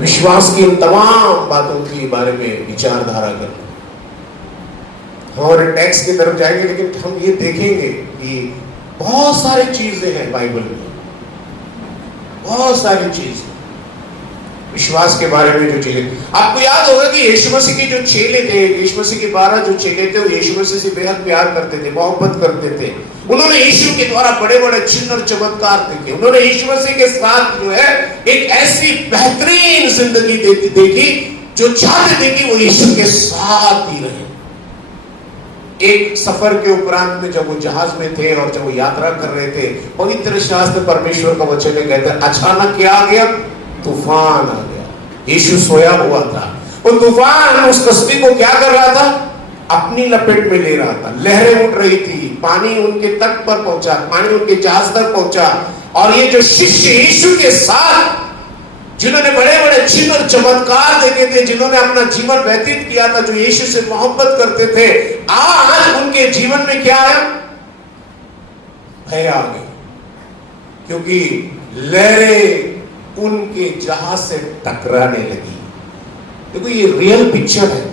विश्वास की इन तमाम बातों के बारे में विचारधारा करना। हम और टेक्स्ट की तरफ जाएंगे, लेकिन हम ये देखेंगे कि बहुत सारी चीजें हैं बाइबल में, बहुत सारी चीजें विश्वास के बारे में जो चीजें। आपको याद होगा कि यीशु मसीह के जो चेले थे, यीशु मसीह के 12 जो चेले थे, वो यीशु मसीह से बेहद प्यार करते थे, मोहब्बत करते थे। उन्होंने यीशु के द्वारा बड़े बड़े चिन्ह और चमत्कार देखे। उन्होंने यीशु मसीह के साथ जो है एक ऐसी बेहतरीन जिंदगी देखी जो चाहते थे कि वो यीशु के साथ ही रहे। एक सफर के उपरांत में जब वो जहाज में थे और जब वो यात्रा कर रहे थे, पवित्र शास्त्र परमेश्वर का वचन कहता है अचानक क्या आ गया? तूफान आ गया। यीशु सोया हुआ था, वो तूफान उस कश्ती को क्या कर रहा था? अपनी लपेट में ले रहा था। लहरें उठ रही थी, पानी उनके तट पर पहुंचा, पानी उनके जहाज तक पहुंचा। और ये जो शिष्य यीशु के साथ जिन्होंने बड़े बड़े चिन्ह और चमत्कार देखे थे, जिन्होंने अपना जीवन व्यतीत किया था, जो यीशु से मोहब्बत करते थे, आज उनके जीवन में क्या आया? भय आ गई, क्योंकि लहरें उनके जहाज से टकराने लगी। देखो ये रियल पिक्चर है।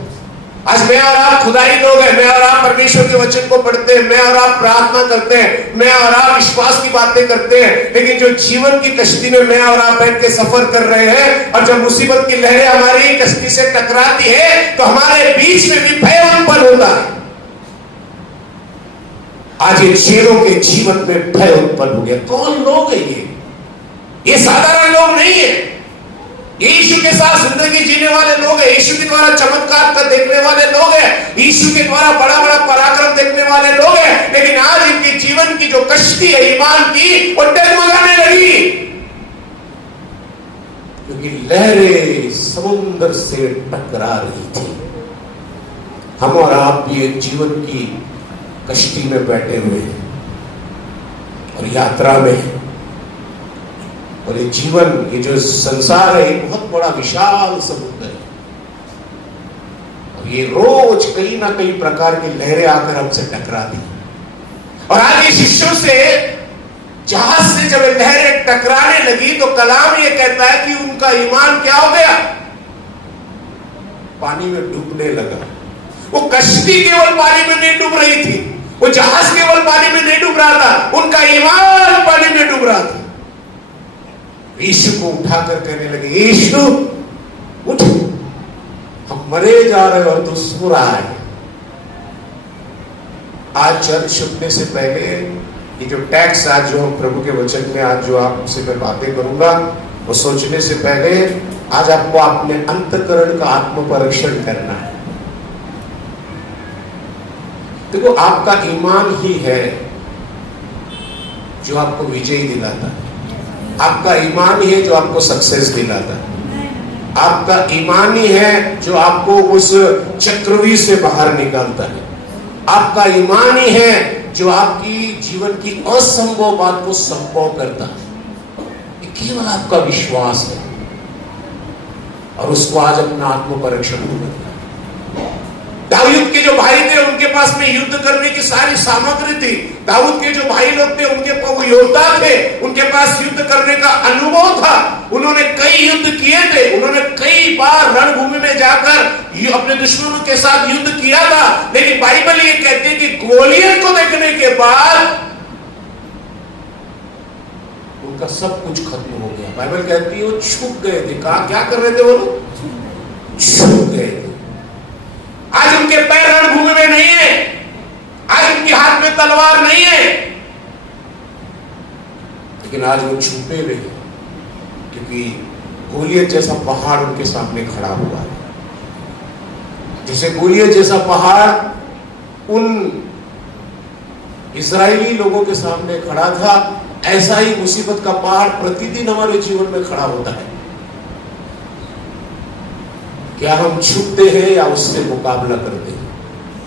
आज मैं और आप खुदाई लोग हैं, मैं और आप परमेश्वर के वचन को पढ़ते हैं, मैं और आप प्रार्थना करते हैं, मैं और आप विश्वास की बातें करते हैं, लेकिन जो जीवन की कश्ती में मैं और आप बैठ के सफर कर रहे हैं, और जब मुसीबत की लहरें हमारी कश्ती से टकराती है तो हमारे बीच में भी भय उत्पन्न होता है। आज ये चेलों के जीवन में भय उत्पन्न हो गया। कौन लोग है ये साधारण लोग नहीं है। यीशु के साथ जिंदगी जीने वाले लोग हैं, यीशु के द्वारा चमत्कार कर देखने वाले लोग हैं, यीशु के द्वारा बड़ा बड़ा पराक्रम देखने वाले लोग हैं, लेकिन आज इनके जीवन की जो कश्ती है ईमान की, वो डगमगाने लगी, क्योंकि लहरें समुद्र से टकरा रही थी। हम और आप भी एक जीवन की कश्ती में बैठे हुए हैं और यात्रा में हैं। और ये जीवन, ये जो संसार है, एक बहुत बड़ा विशाल समुद्र है, और ये रोज कहीं ना कहीं प्रकार की लहरें आकर हमसे टकराती हैं। और आज ये शिष्यों से जहाज से जब लहरें टकराने लगी तो कलाम ये कहता है कि उनका ईमान क्या हो गया? पानी में डूबने लगा। वो कश्ती केवल पानी में नहीं डूब रही थी, वो जहाज केवल पानी में नहीं डूब रहा था, उनका ईमान पानी में डूब रहा था। यीशु को उठाकर कहने लगे, यीशु उठ, हम मरे जा रहे और तू सो रहा है। आज चर्च छुपने से पहले ये जो टैक्स आज जो प्रभु के वचन में आज जो आपसे मैं बातें करूंगा, वो सोचने से पहले आज आपको अपने अंतःकरण का आत्म परीक्षण करना है। देखो आपका ईमान ही है जो आपको विजय दिलाता है, आपका ईमान ही है जो आपको सक्सेस दिलाता है, आपका ईमान ही है जो आपको उस चक्रव्यूह से बाहर निकालता है, आपका ईमान ही है जो आपकी जीवन की असंभव बात को संभव करता है। ये केवल आपका विश्वास है, और उसको आज अपना आत्म परीक्षण करना है। दाऊद के जो भाई थे उनके पास में युद्ध करने की सारी सामग्री थी। दाऊद के जो भाई लोग थे उनके वो योद्धा थे, उनके पास युद्ध करने का अनुभव था, उन्होंने कई युद्ध किए थे, उन्होंने कई बार रणभूमि में जाकर अपने दुश्मनों के साथ युद्ध किया था। लेकिन बाइबल ये कहती है कि गोलियत को देखने के बाद उनका सब कुछ खत्म हो गया। बाइबल कहती है वो छुप गए थे। कहा क्या कर रहे थे वो लोग? छुप गए थे। आज उनके पैर रणभूमि में नहीं है, आज उनके हाथ में तलवार नहीं है, लेकिन आज वो छुपे हुए हैं, क्योंकि गोलियत जैसा पहाड़ उनके सामने खड़ा हुआ है। जैसे गोलियत जैसा पहाड़ उन इस्राएली लोगों के सामने खड़ा था, ऐसा ही मुसीबत का पहाड़ प्रतिदिन हमारे जीवन में खड़ा होता है। क्या हम छुपते हैं या उससे मुकाबला करते हैं?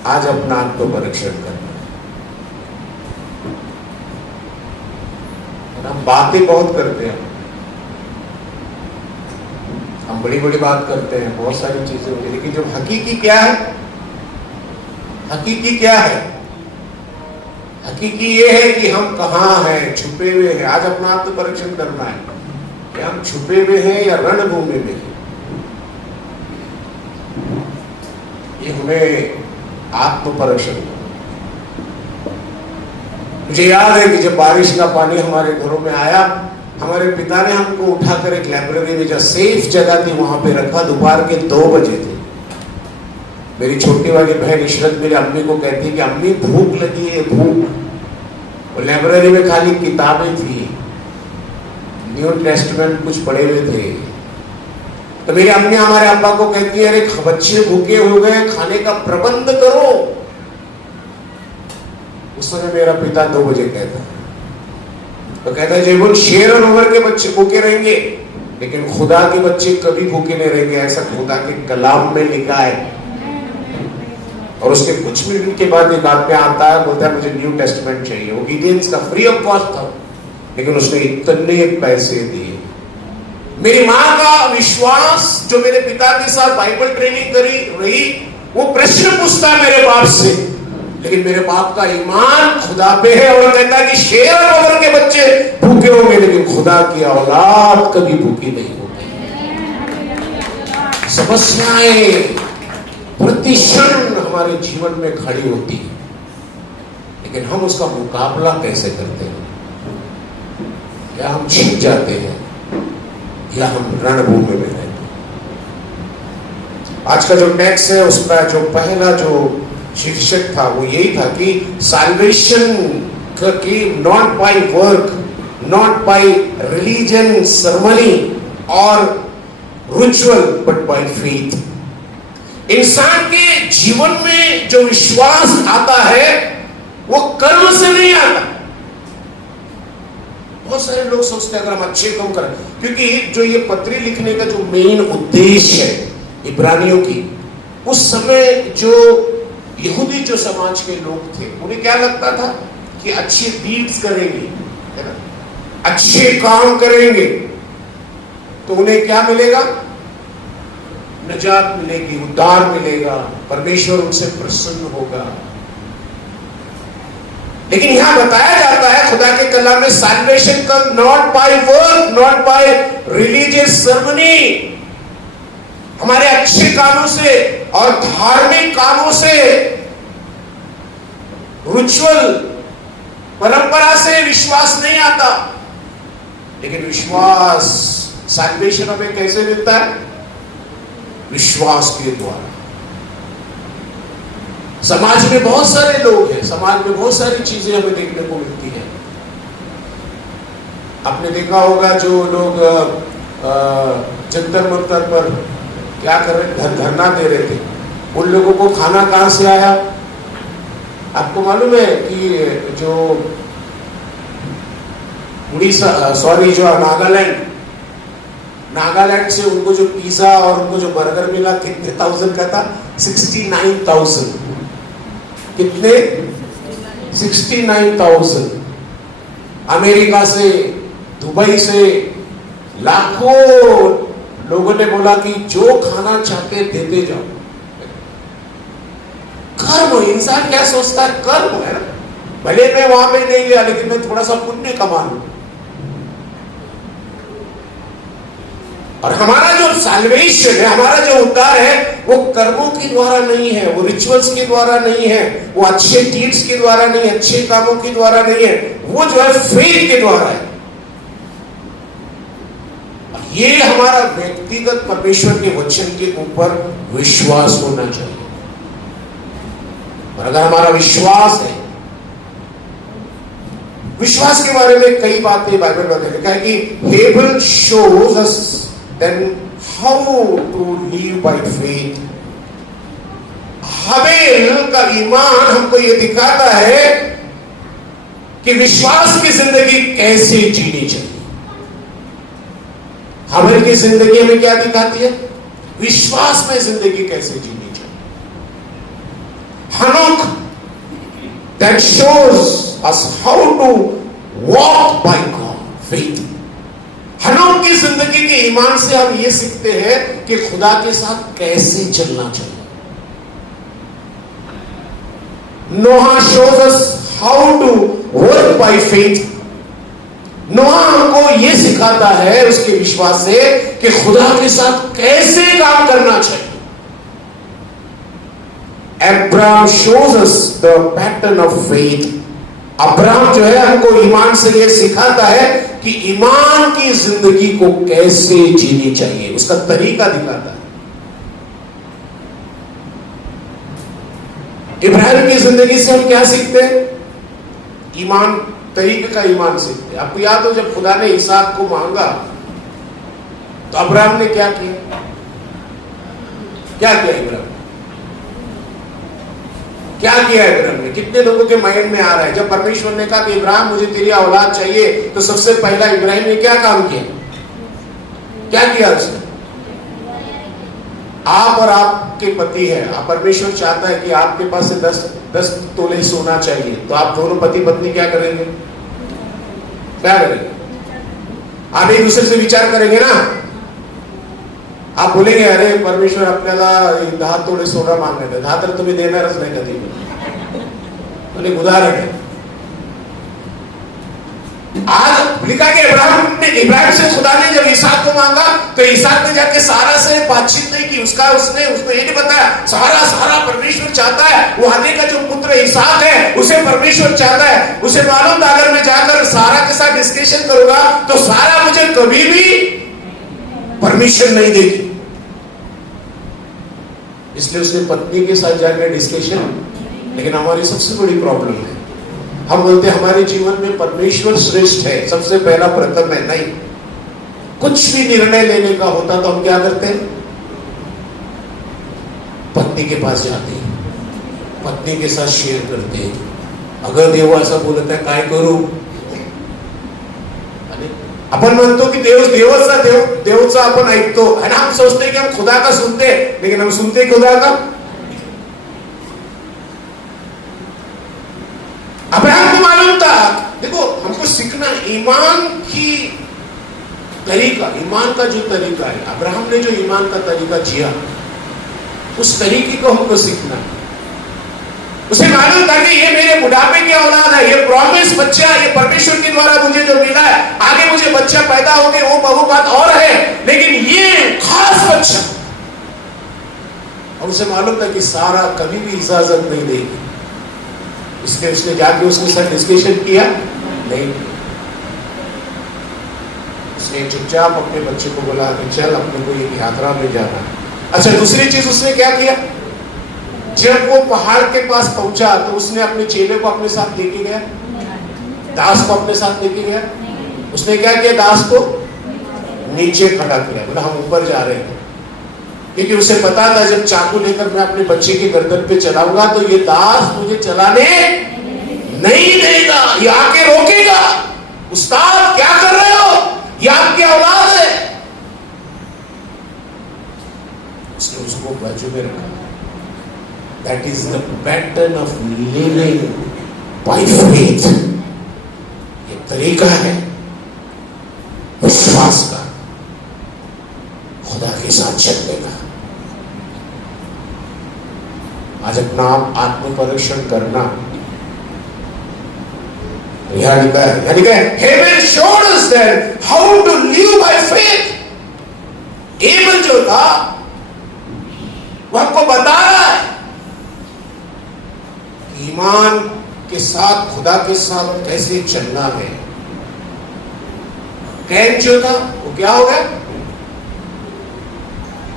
आज अपना आत्म परीक्षण करना है। हम बातें बहुत करते हैं, हम बड़ी बड़ी बात करते हैं, बहुत सारी चीजें होती है, लेकिन जो हकीकी क्या है? हकीकी क्या है? हकीकी ये है कि हम कहाँ हैं, छुपे हुए हैं। आज अपना आत्म परीक्षण करना है कि हम छुपे हुए हैं या रणभूमि में हैं। ये हमें आत्मपरीक्षण। मुझे याद है कि जब बारिश का पानी हमारे घरों में आया, हमारे पिता ने हमको उठाकर एक लाइब्रेरी में जो सेफ जगह थी वहां पे रखा। दोपहर के 2 बजे थे। मेरी छोटी वाली बहन इशरत मेरी अम्मी को कहती है कि अम्मी भूख लगी है, भूख। और लाइब्रेरी में खाली किताबें थी, न्यू टेस्टमेंट कुछ पढ़े हुए थे। तो मेरी अम्मी हमारे अब्बा को कहती है, अरे बच्चे भूखे हो गए, खाने का प्रबंध करो। उस समय मेरा पिता 2 बजे कहता, तो कहता है जेबुल शेर और उमर के बच्चे भूखे रहेंगे, लेकिन खुदा के बच्चे कभी भूखे नहीं रहेंगे, ऐसा खुदा के कलाम में लिखा है। और उसके कुछ मिनट के बाद एक आदमी आता है, बोलता है मुझे न्यू टेस्टमेंट चाहिए। ओबीडियंस का फ्री ऑफ कॉस्ट था, लेकिन उसने इतने पैसे दिए। मेरी माँ का विश्वास जो मेरे पिता के साथ बाइबल ट्रेनिंग करी रही, वो प्रश्न पूछता है मेरे बाप से, लेकिन मेरे बाप का ईमान खुदा पे है और कहता है कि शेर और उमर के बच्चे भूखे होंगे, लेकिन खुदा की औलाद कभी भूखी नहीं होगी। समस्याएं प्रतिक्षण हमारे जीवन में खड़ी होती है, लेकिन हम उसका मुकाबला कैसे करते हैं? या हम छिप जाते हैं या हम रणभूमि में रहते हैं। आज का जो टेक्स्ट है उसका जो पहला जो शीर्षक था वो यही था कि साल्वेशन की not by work, not bye religion, ceremony और रिचुअल, बट बाय फेथ। इंसान के जीवन में जो विश्वास आता है वो कर्म से नहीं आता। बहुत सारे लोग सोचते हैं अगर हम अच्छे काम करें, क्योंकि जो ये पत्री लिखने का जो मेन उद्देश्य है इब्रानियों की, उस समय जो यहूदी जो समाज के लोग थे उन्हें क्या लगता था कि अच्छे डीड्स करेंगे, है ना, अच्छे काम करेंगे तो उन्हें क्या मिलेगा? निजात मिलेगी, उद्धार मिलेगा, परमेश्वर उनसे प्रसन्न होगा। लेकिन यहां बताया जाता है खुदा के कलाम में, salvation come not by work, not by religious ceremony, हमारे अच्छे कामों से और धार्मिक कामों से, रिचुअल परंपरा से विश्वास नहीं आता। लेकिन विश्वास, साल्वेशन हमें कैसे मिलता है? विश्वास के द्वारा। समाज में बहुत सारे लोग हैं, समाज में बहुत सारी चीजें हमें देखने को मिलती है। आपने देखा होगा जो लोग जंतर मंतर पर क्या कर रहे, धरना दे रहे थे, उन लोगों को खाना कहां से आया? आपको मालूम है कि जो उड़ीसा, सॉरी, जो नागालैंड से उनको जो पिज्जा और उनको जो बर्गर मिला कितने थाउजेंड का था? 69,000। कितने? 69,000। अमेरिका से, दुबई से लाखों लोगों ने बोला कि जो खाना चाहते देते जाओ। कर्म, इंसान क्या सोचता है? कर्म है ना, भले मैं वहां पे नहीं लिया लेकिन मैं थोड़ा सा पुण्य कमा लूं। और हमारा जो साल्वेशन है, हमारा जो उद्धार है, वो कर्मों के द्वारा नहीं है, वो रिचुअल्स के द्वारा नहीं है, वो अच्छे डीड्स के द्वारा नहीं है, अच्छे कामों के द्वारा नहीं है, वो जो है फेथ के द्वारा है। ये हमारा व्यक्तिगत परमेश्वर के वचन के ऊपर विश्वास होना चाहिए। और अगर हमारा विश्वास है, विश्वास के बारे में कई बातें बाइबल में लिखा है कि Abel shows us then how to live by faith. Abel का ईमान हमको ये दिखाता है कि विश्वास की जिंदगी कैसे जीनी चाहिए। हबेल की जिंदगी में क्या दिखाती है? विश्वास में जिंदगी कैसे जीनी चाहिए। हनोक that shows us how to walk by God, faith. हनोक की जिंदगी के ईमान से हम ये सीखते हैं कि खुदा के साथ कैसे चलना चाहिए। नोहा shows us how to work by faith. नोहा हमको ये सिखाता है उसके विश्वास से कि खुदा के साथ कैसे काम करना चाहिए। Abraham shows us the pattern of faith. Abraham जो है हमको ईमान से ये सिखाता है कि ईमान की जिंदगी को कैसे जीनी चाहिए, उसका तरीका दिखाता है। इब्राहिम की जिंदगी से हम क्या सीखते हैं? ईमान, तरीके का ईमान सीखते हैं। आपको याद हो जब खुदा ने इसहाक को मांगा तो अब्राहम ने क्या किया? क्या किया इब्राहिम? क्या किया इब्राहिम ने? कितने लोगों के माइंड में आ रहा है जब परमेश्वर ने कहा कि इब्राहिम मुझे तेरी औलाद चाहिए, तो सबसे पहला इब्राहिम ने क्या काम किया? क्या किया उसने? आप और आपके पति है, आप परमेश्वर चाहता है कि आपके पास से 10 तोले सोना चाहिए, तो आप दोनों पति पत्नी क्या करेंगे? क्या करेंगे? आप एक दूसरे से विचार करेंगे ना। आप बोलेंगे अरे परमेश्वर आपल्याला 10 तोळे सोना मागण्यात आहे, 10 तर तुम्ही देणारच नाही कधी, म्हणजे उदाहरण है। आज लिखा कि इब्राहिम से खुदा ने जब इसहाक को मांगा तो इसहाक ने जाके सारा से बातचीत नहीं की, उसने ये नहीं बताया सारा परमेश्वर चाहता है, वो आने का जो पुत्र इसहाक है उसे परमेश्वर चाहता है। उसे मालूम था अगर मैं जाकर सारा के साथ डिस्कशन करूंगा तो सारा मुझे कभी भी परमिशन नहीं देगी, इसलिए उसने पत्नी के साथ जाकर डिस्कशन। लेकिन हमारी सबसे बड़ी प्रॉब्लम है, हम बोलते हैं हमारे जीवन में परमेश्वर श्रेष्ठ है, सबसे पहला प्रथम है। नहीं, कुछ भी निर्णय लेने का होता तो हम क्या करते हैं? पत्नी के पास जाते हैं, पत्नी के साथ शेयर करते हैं। अगर देव ऐसा बोलता है काय करू, अपन म्हणतो कि देवचा अपन ऐकतो है ना, हम सोचते हैं कि हम खुदा का सुनते हैं, लेकिन हम सुनते खुदा का। अब्राहम को मालूम था, देखो हमको सीखना ईमान की तरीका, ईमान का जो तरीका है, अब्राहम ने जो ईमान का तरीका जिया उस तरीके को हमको सीखना है। उसे मालूम था कि ये मेरे बुढ़ापे की औलाद है, ये प्रॉमिस बच्चा, ये परमेश्वर के द्वारा मुझे जो मिला है, आगे मुझे बच्चा पैदा होंगे वो बहु बात और है, लेकिन ये खास बच्चा। और उसे मालूम था कि सारा कभी भी इजाजत नहीं देगी, इसलिए उसने जाके उसके साथ डिस्कशन किया नहीं। उसने चुपचाप अपने बच्चे को बोला कि चल अपने को एक यात्रा में जाना है। अच्छा, दूसरी चीज उसने क्या किया? जब वो पहाड़ के पास पहुंचा तो उसने अपने चेले को अपने साथ लेके गया, दास को अपने साथ लेके गया। उसने क्या किया? दास को नीचे खड़ा किया, बोला हम ऊपर जा रहे हैं, क्योंकि उसे पता था जब चाकू लेकर मैं अपने बच्चे की गर्दन पे चलाऊंगा तो ये दास मुझे चलाने नहीं देगा, ये आके रोकेगा। उस्ताद क्या कर रहे हो, ये आपकी औलाद है। उसने उसको बाजू में रखा। That is the pattern of living by faith. ये तरीका है विश्वास का, खुदा के साथ चलने का। आज अपना आत्म परीक्षण करना। यहाँ लिखा है Abel showed us that how to live by faith. Able जो था वो हमको बता रहा है ईमान के साथ, खुदा के साथ कैसे चलना है। कैन जो था वो क्या हो गया?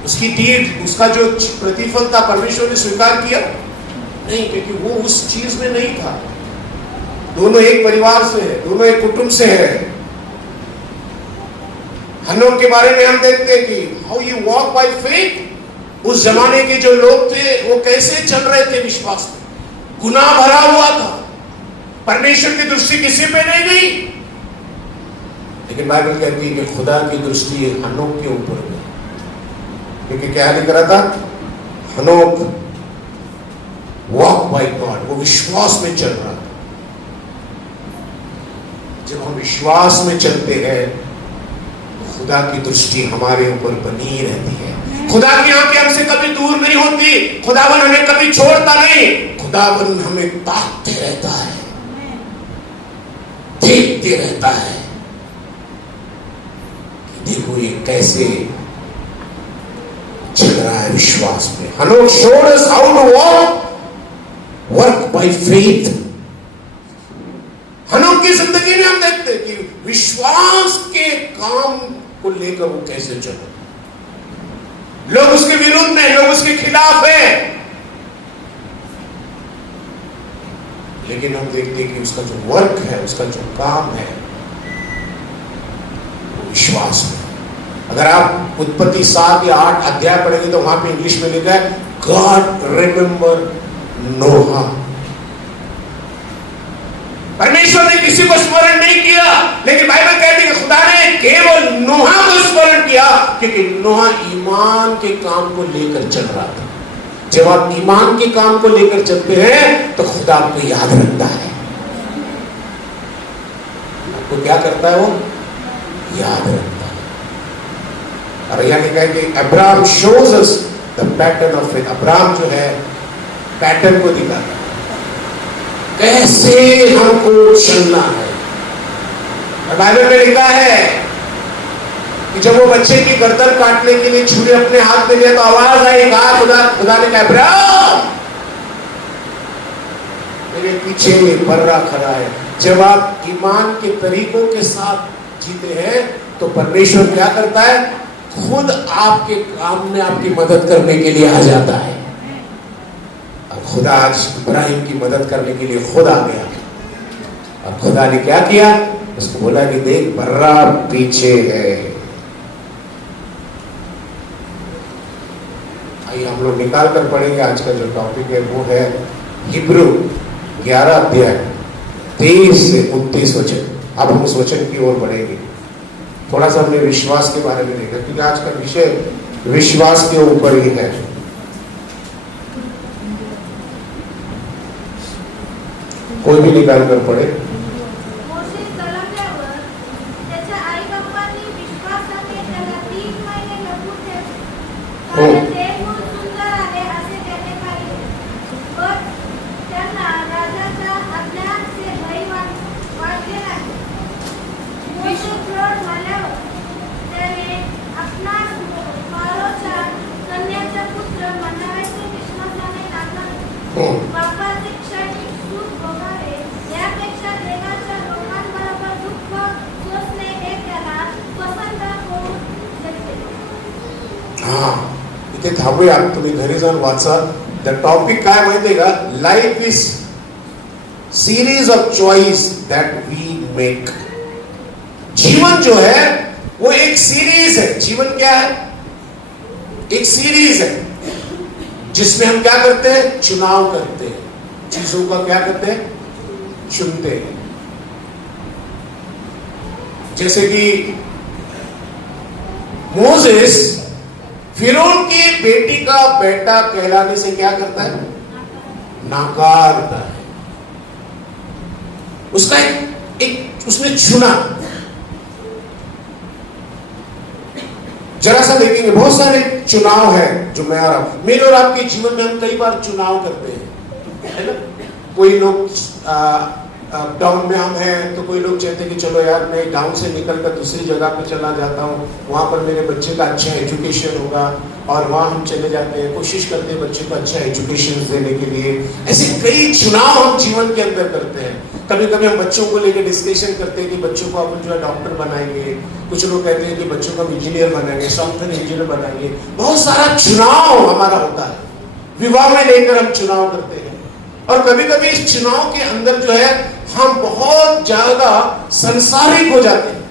उसकी डीड, उसका जो प्रतिफल था परमेश्वर ने स्वीकार किया नहीं, क्योंकि वो उस चीज में नहीं था। दोनों एक परिवार से है, दोनों एक कुटुंब से है। हनोक के बारे में हम देखते हैं कि how you walk by faith. उस जमाने के जो लोग थे वो कैसे चल रहे थे विश्वास में। गुनाह भरा हुआ था, परमेश्वर की दृष्टि किसी पे नहीं गई, लेकिन बाइबल कहती है कि खुदा की दृष्टि हनोक के ऊपर गई, क्योंकि क्या लिख रहा था? हनोक वॉक बाय गॉड, वो विश्वास में चल रहा था। जब हम विश्वास में चलते हैं तो खुदा की दृष्टि हमारे ऊपर बनी रहती है। खुदा की आंखें हमसे कभी दूर नहीं होती, खुदावन हमें कभी छोड़ता नहीं, खुदावन हमें ताकते रहता है, देखते रहता है कि देखो ये कैसे चल रहा है विश्वास में। हनोक showed us how to walk by faith. हनोक की जिंदगी में हम देखते हैं कि विश्वास के काम को लेकर वो कैसे चला। लोग उसके विरुद्ध में, लोग उसके खिलाफ हैं, लेकिन हम देखते हैं कि उसका जो वर्क है, उसका जो काम है, वो विश्वास में। अगर आप उत्पत्ति 7 या 8 अध्याय पढ़ेंगे तो वहां पे इंग्लिश में लिखा है गॉड रिमेंबर नोहा। परमेश्वर ने किसी को स्मरण नहीं किया, लेकिन बाइबल कहती है कि खुदा ने केवल नोहा को स्मरण किया, क्योंकि नोहा ईमान के काम को लेकर चल रहा था। जब आप ईमान के काम को लेकर चलते हैं तो खुदा आपको याद रखता है। आपको क्या करता है? वो याद रखता है। और यहां लिखा है कि Abraham shows us the pattern of faith. Abraham जो है पैटर्न को दिखाता है, कैसे हमको चलना है। बाइबल में लिखा है कि जब वो बच्चे की गर्दन काटने के लिए छुरी अपने हाथ में लिया तो आवाज आई, कहा खुदा ने कहा अब्राहम मेरे पीछे बर्रा खड़ा है। जब आप ईमान के तरीकों के साथ जीते हैं तो परमेश्वर क्या करता है? खुद आपके काम में आपकी मदद करने के लिए आ जाता है। और खुदा आज इब्राहिम की मदद करने के लिए खुद आ गया। और खुदा ने क्या किया? उसको बोला कि देख बर्रा पीछे है। आइए हम लोग निकाल कर पढ़ेंगे। आज का जो टॉपिक है वो है हिब्रू 11 अध्याय 23 से 29 वचन। अब हम उस वचन की ओर बढ़ेंगे। थोड़ा सा हमने विश्वास के बारे में देखा, क्योंकि आज का विषय विश्वास के ऊपर ही है। कोई भी निकाल कर पढ़े। इथे थांबूया, तुम्ही घरी जाऊन वाचा। द टॉपिक काय माहितीये का? Life is series of choice that we make. जीवन जो है वो एक सीरीज है। जीवन क्या है? एक सीरीज है जिसमें हम क्या करते हैं? चुनाव करते हैं। चीजों का क्या करते हैं? चुनते हैं। जैसे कि मोसेस फिरौन की बेटी का बेटा कहलाने से क्या करता है? नकारता है। उसका एक उसने चुना। जरा सा देखेंगे, बहुत सारे चुनाव है जो मेरे और आपके जीवन में हम कई बार चुनाव करते हैं, है ना? कोई लोग टाउन में हम हैं तो कोई लोग चाहते हैं कि चलो यार मैं गांव से निकलकर दूसरी जगह पे चला जाता हूँ, वहाँ पर मेरे बच्चे का अच्छा एजुकेशन होगा, और वहाँ हम चले जाते हैं, कोशिश करते हैं बच्चे को अच्छा एजुकेशन देने के लिए। ऐसे कई चुनाव हम जीवन के अंदर करते हैं। कभी कभी हम बच्चों को लेकर डिस्कशन करते हैं कि बच्चों को अपन जो है डॉक्टर बनाएंगे, कुछ लोग कहते हैं कि बच्चों को हम इंजीनियर बनाएंगे, सॉफ्टवेयर इंजीनियर बनाएंगे। बहुत सारा चुनाव हमारा होता है। विवाह में लेकर हम चुनाव करते हैं, और कभी कभी इस चुनाव के अंदर जो है हम बहुत ज्यादा संसारिक हो जाते हैं।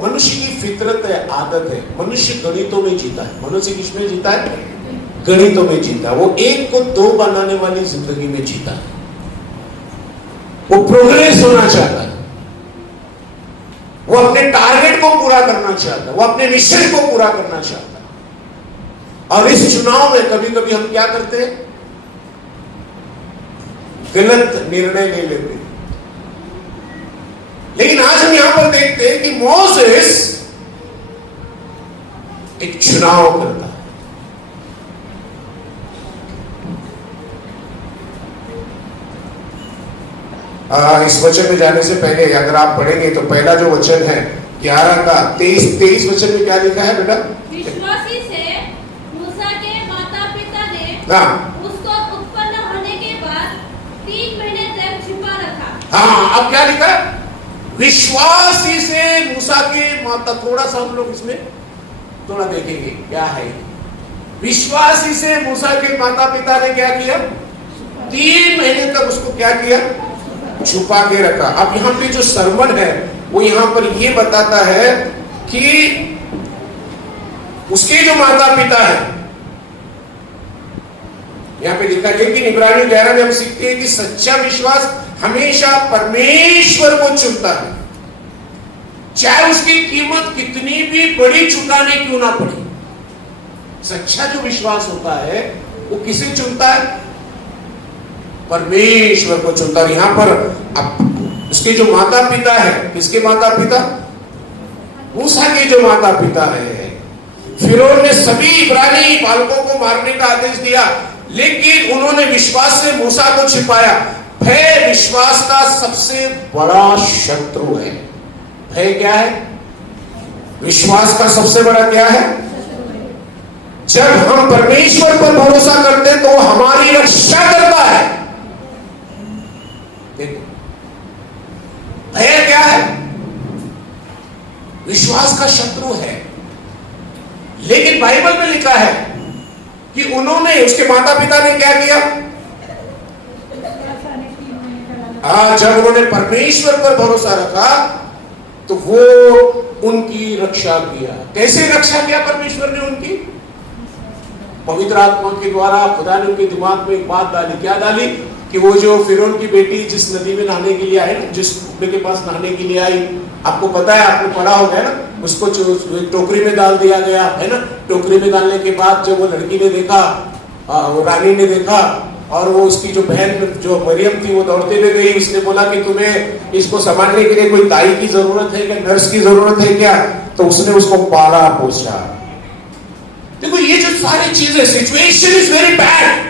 मनुष्य की फितरत है, आदत है। मनुष्य गणितों में जीता है। मनुष्य किसमें जीता है? गणितों में जीता है। वो 1 को 2 बनाने वाली जिंदगी में जीता है। वो प्रोग्रेस होना चाहता है, वो अपने टारगेट को पूरा करना चाहता है, वो अपने मिशन को पूरा करना चाहता है। और इस चुनाव में कभी कभी हम क्या करते हैं? गलत निर्णय ले लेते हैं। लेकिन आज हम यहां पर देखते हैं कि मोसेस एक चुनाव करता है। इस वचन में जाने से पहले अगर आप पढ़ेंगे तो पहला जो वचन है 11 का 23 वचन में क्या लिखा है बेटा? विश्वासी से मूसा के माता पिता ने हाँ, उसको उत्पन्न होने के बाद हाँ, अब क्या लिखा है? विश्वास ही से मूसा के माता, थोड़ा सा हम लोग इसमें थोड़ा देखेंगे क्या है। विश्वास ही से मूसा के माता पिता ने क्या किया? 3 महीने तक उसको क्या किया? छुपा के रखा। अब यहाँ पे जो सरमन है वो यहाँ पर ये बताता है कि उसके जो माता पिता है, यहाँ पे लिखा है, लेकिन इब्रानी 11 में हम सीखते हैं कि सच्चा विश्वास हमेशा परमेश्वर को चुनता है, चाहे उसकी कीमत कितनी भी बड़ी चुकाने क्यों ना पड़े। सच्चा जो विश्वास होता है वो किसे चुनता है? परमेश्वर को चुनता है। यहां पर अब उसके जो माता पिता है, किसके माता पिता? मूसा के जो माता पिता है। फिरौन ने सभी इब्रानी बालकों को मारने का आदेश दिया, लेकिन उन्होंने विश्वास से मूसा को छिपाया। भय विश्वास का सबसे बड़ा शत्रु है। भय क्या है? विश्वास का सबसे बड़ा क्या है? जब हम परमेश्वर पर भरोसा करते हैं तो वो हमारी रक्षा करता है। देखो, भय क्या है? विश्वास का शत्रु है। लेकिन बाइबल में लिखा है कि उन्होंने, उसके माता पिता ने क्या किया? जब उन्होंने परमेश्वर पर भरोसा रखा तो वो उनकी रक्षा किया। कैसे रक्षा किया परमेश्वर ने उनकी? पवित्र आत्मा के द्वारा खुदा ने उनके दिमाग में एक बात डाली। क्या डाली? कि वो जो फिरौन की बेटी जिस नदी में नहाने के लिए आई ना, जिस कुएं के पास नहाने के लिए आई, आपको पता है, आपने पढ़ा होगा ना, उसको टोकरी में डाल दिया गया है ना। टोकरी में डालने के बाद जब वो लड़की ने देखा, वो रानी ने देखा, और वो उसकी जो बहन जो मरियम थी वो दौड़ते हुए गई। उसने बोला कि तुम्हें इसको संभालने के लिए कोई दाई की जरूरत है क्या, नर्स की जरूरत है क्या? तो उसने उसको पाला पोसा। देखो, ये जो सारी चीजें, सिचुएशन इज वेरी बैड,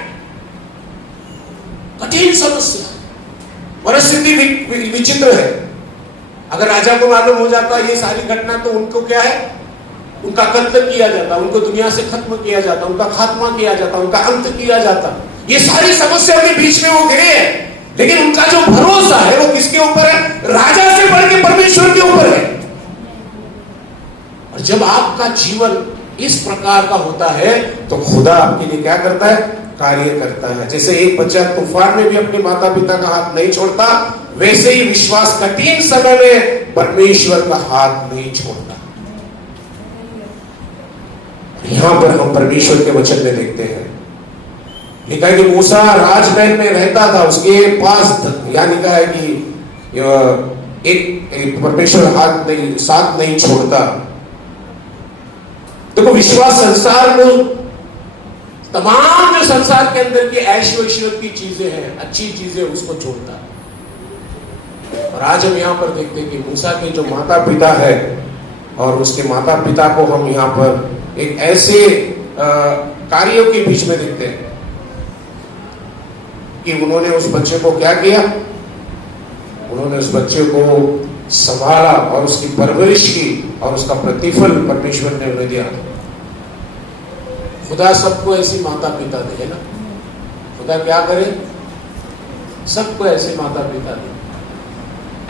कठिन समस्या, परिस्थिति विचित्र है। अगर राजा को मालूम हो जाता ये सारी घटना तो उनको क्या है? उनका कत्ल किया जाता, उनको दुनिया से खत्म किया जाता, उनका खात्मा किया जाता, उनका अंत किया जाता। ये सारी समस्या के बीच में वो घिरे हैं, लेकिन उनका जो भरोसा है वो किसके ऊपर है? राजा से बढ़ के परमेश्वर के ऊपर है। और जब आपका जीवन इस प्रकार का होता है तो खुदा आपके लिए क्या करता है? कार्य करता है। जैसे एक बच्चा तूफान में भी अपने माता पिता का हाथ नहीं छोड़ता, वैसे ही विश्वास कठिन समय में परमेश्वर का हाथ नहीं छोड़ता। यहां पर हम परमेश्वर के वचन में देखते हैं, लिखा है कि मूसा राजमहल में रहता था, उसके पास यहां लिखा है कि एक परमेश्वर हाथ नहीं, साथ नहीं छोड़ता। देखो, विश्वास संसार को, तमाम जो संसार के अंदर की ऐश्वर्य की चीजें हैं, अच्छी चीजें, उसको छोड़ता है। और आज हम यहाँ पर देखते हैं कि मूसा के जो माता पिता है, और उसके माता पिता को हम यहाँ पर एक ऐसे कार्यों के बीच में देखते हैं कि उन्होंने उस बच्चे को क्या किया? उन्होंने उस बच्चे को संभाला और उसकी परवरिश की, और उसका प्रतिफल परमेश्वर ने उन्हें दिया। खुदा सबको ऐसी माता पिता दे ना। खुदा क्या करे? सबको ऐसे माता पिता दे।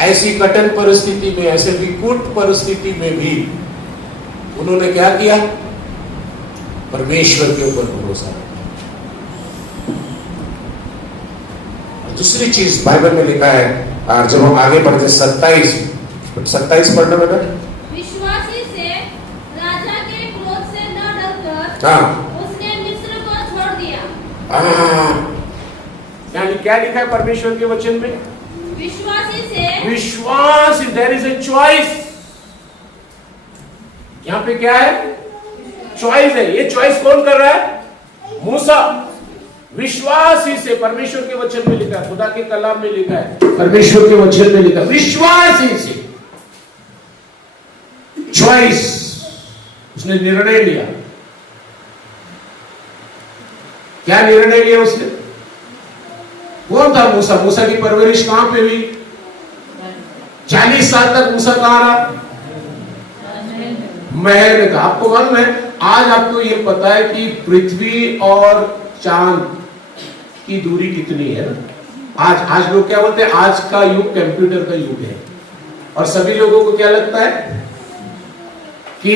ऐसी कठिन परिस्थिति में, ऐसे विकट परिस्थिति में भी उन्होंने क्या किया? परमेश्वर के ऊपर भरोसा रखा। दूसरी चीज बाइबल में लिखा है, और जब हम आगे बढ़ते 27 पढ़ना बेटा। विश्वासी से राजा के क्रोध से न डरकर उसने मिस्र को छोड़ दिया। यानी क्या लिखा है परमेश्वर के वचन में? विश्वासी से, विश्वास, देयर इज ए चॉइस। यहाँ पे क्या है? चॉइस है। ये चॉइस कौन कर रहा है? मूसा। विश्वास ही से, परमेश्वर के वचन में लिखा है, खुदा के कलाम में लिखा है, परमेश्वर के वचन में लिखा है, विश्वास ही से। चॉइस, उसने निर्णय लिया। क्या निर्णय लिया उसने? कौन था मूसा? मूसा की परवरिश कहां पे हुई? 40 साल तक मूसा कहां रहा? महल में था। आपको मालूम है, आज आपको ये पता है कि पृथ्वी और चांद की दूरी कितनी है ना? आज लोग क्या बोलते हैं, आज का युग कंप्यूटर का युग है, और सभी लोगों को क्या लगता है कि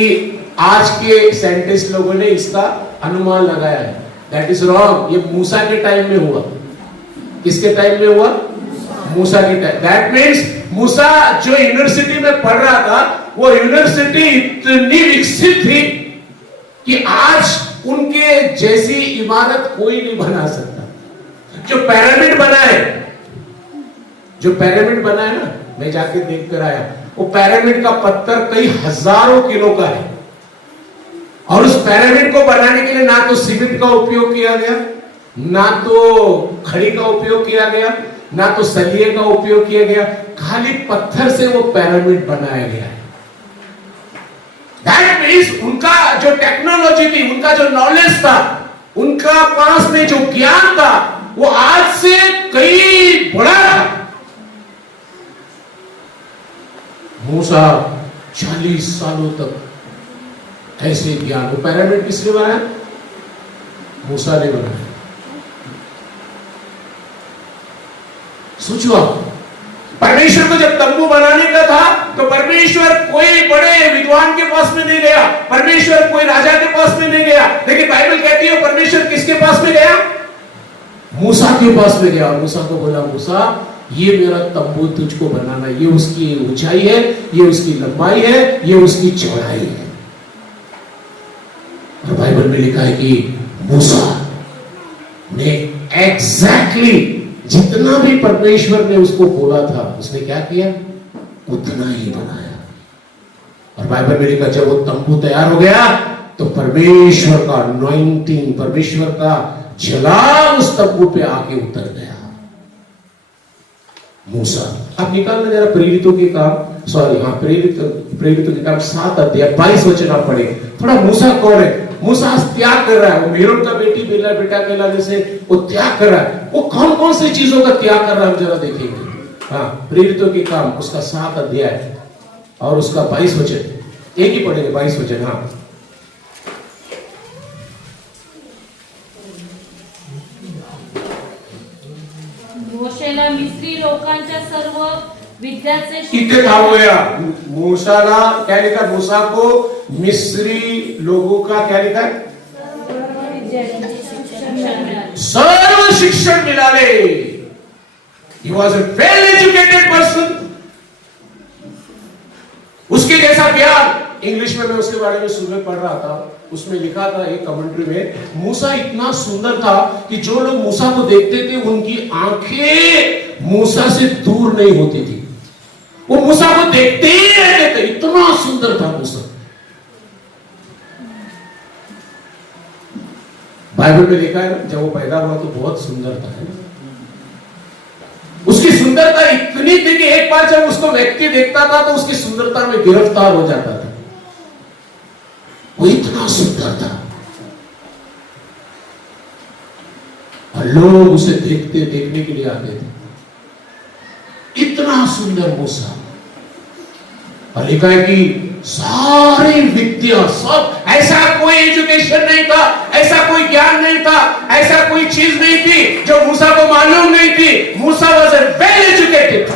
आज के साइंटिस्ट लोगों ने इसका अनुमान लगाया है। That is wrong. ये मूसा के टाइम में हुआ। किसके टाइम में हुआ? मूसा के टाइम। दैट मीन्स मूसा जो यूनिवर्सिटी में पढ़ रहा था, वो यूनिवर्सिटी इतनी विकसित थी कि आज उनके जैसी इमारत कोई नहीं बना सकता। जो पिरामिड बना है ना, मैं जाके देख कर आया, वो पिरामिड का पत्थर कई हजारों किलो का है, और उस पिरामिड को बनाने के लिए ना तो सीमेंट का उपयोग किया गया, ना तो खड़ी का उपयोग किया गया, ना तो सलिए का उपयोग किया गया, खाली पत्थर से वो पिरामिड बनाया गया है। दैट मीन्स उनका जो टेक्नोलॉजी थी, उनका जो नॉलेज था, उनका पास में जो ज्ञान था, वो आज से कई बड़ा था। मूसा 40 सालों तक ऐसे ज्ञान। वो पिरामिड किसने बनाया? मूसा ने बनाया। सोचो आप, परमेश्वर को जब तंबू बनाने का था तो परमेश्वर कोई बड़े विद्वान के पास में नहीं गया, परमेश्वर कोई राजा के पास में नहीं गया, लेकिन बाइबल कहती है परमेश्वर किसके पास में गया? मूसा के पास में गया। मूसा को बोला, मूसा ये मेरा तंबू तुझको बनाना, ये उसकी ऊंचाई है, ये उसकी लंबाई है, ये उसकी चौड़ाई है। और बाइबल में लिखा है कि मूसा ने एग्जैक्टली जितना भी परमेश्वर ने उसको बोला था, उसने क्या किया? उतना ही बनाया। और बाइबल में लिखा जब वो तंबू तैयार हो गया तो परमेश्वर का अनॉइंटिंग, परमेश्वर का जलाल उस तंबू पे आके उतर गया। मूसा, आप निकालना जरा प्रेरितों के काम, सॉरी हाँ प्रेरितों के काम 7 अध्याय 22 वचन आप पढ़े। थोड़ा मूसा कौन है? मूसा त्याग कर रहा है। वो मेरोन का बेटा कहलाने से वो त्याग कर रहा है। वो कौन कौन सी चीजों का त्याग कर रहा है हम जरा देखेंगे। हाँ, प्रेरितों के काम उसका 7 अध्याय और उसका 22 वचन, एक ही पढ़ेंगे 22 वचन। हाँ, मोशेला मिस्री लोकांच्या सर्व विद्याचे कितने थांबूया। मूसाला क्या लिखा? मूसा को मिस्री लोगों का क्या लिखा है? सर्व शिक्षण मिळाले। He was a well educated person। उसके जैसा ज्ञान, इंग्लिश में मैं उसके बारे में सुबह पढ़ रहा था, उसमें लिखा था एक कमेंट्री में, मूसा इतना सुंदर था कि जो लोग मूसा को देखते थे उनकी आंखें मूसा से दूर नहीं होती थी, वो मूसा को देखते ही रहते थे, इतना सुंदर था मूसा। बाइबल में लिखा है जब वो पैदा हुआ तो बहुत सुंदर था, है ना? उसकी सुंदरता इतनी थी कि एक बार जब उसको व्यक्ति देखता था तो उसकी सुंदरता में गिरफ्तार हो जाता था। वो इतना सुंदर था और लोग उसे देखने के लिए आते थे। इतना सुंदर मूसा। और लिखा है कि सारी विद्या, सब, ऐसा कोई एजुकेशन नहीं था, ऐसा कोई ज्ञान नहीं था, ऐसा कोई चीज नहीं थी जो मूसा को मालूम नहीं थी। मूसा वाज ए वेल एजुकेटेड।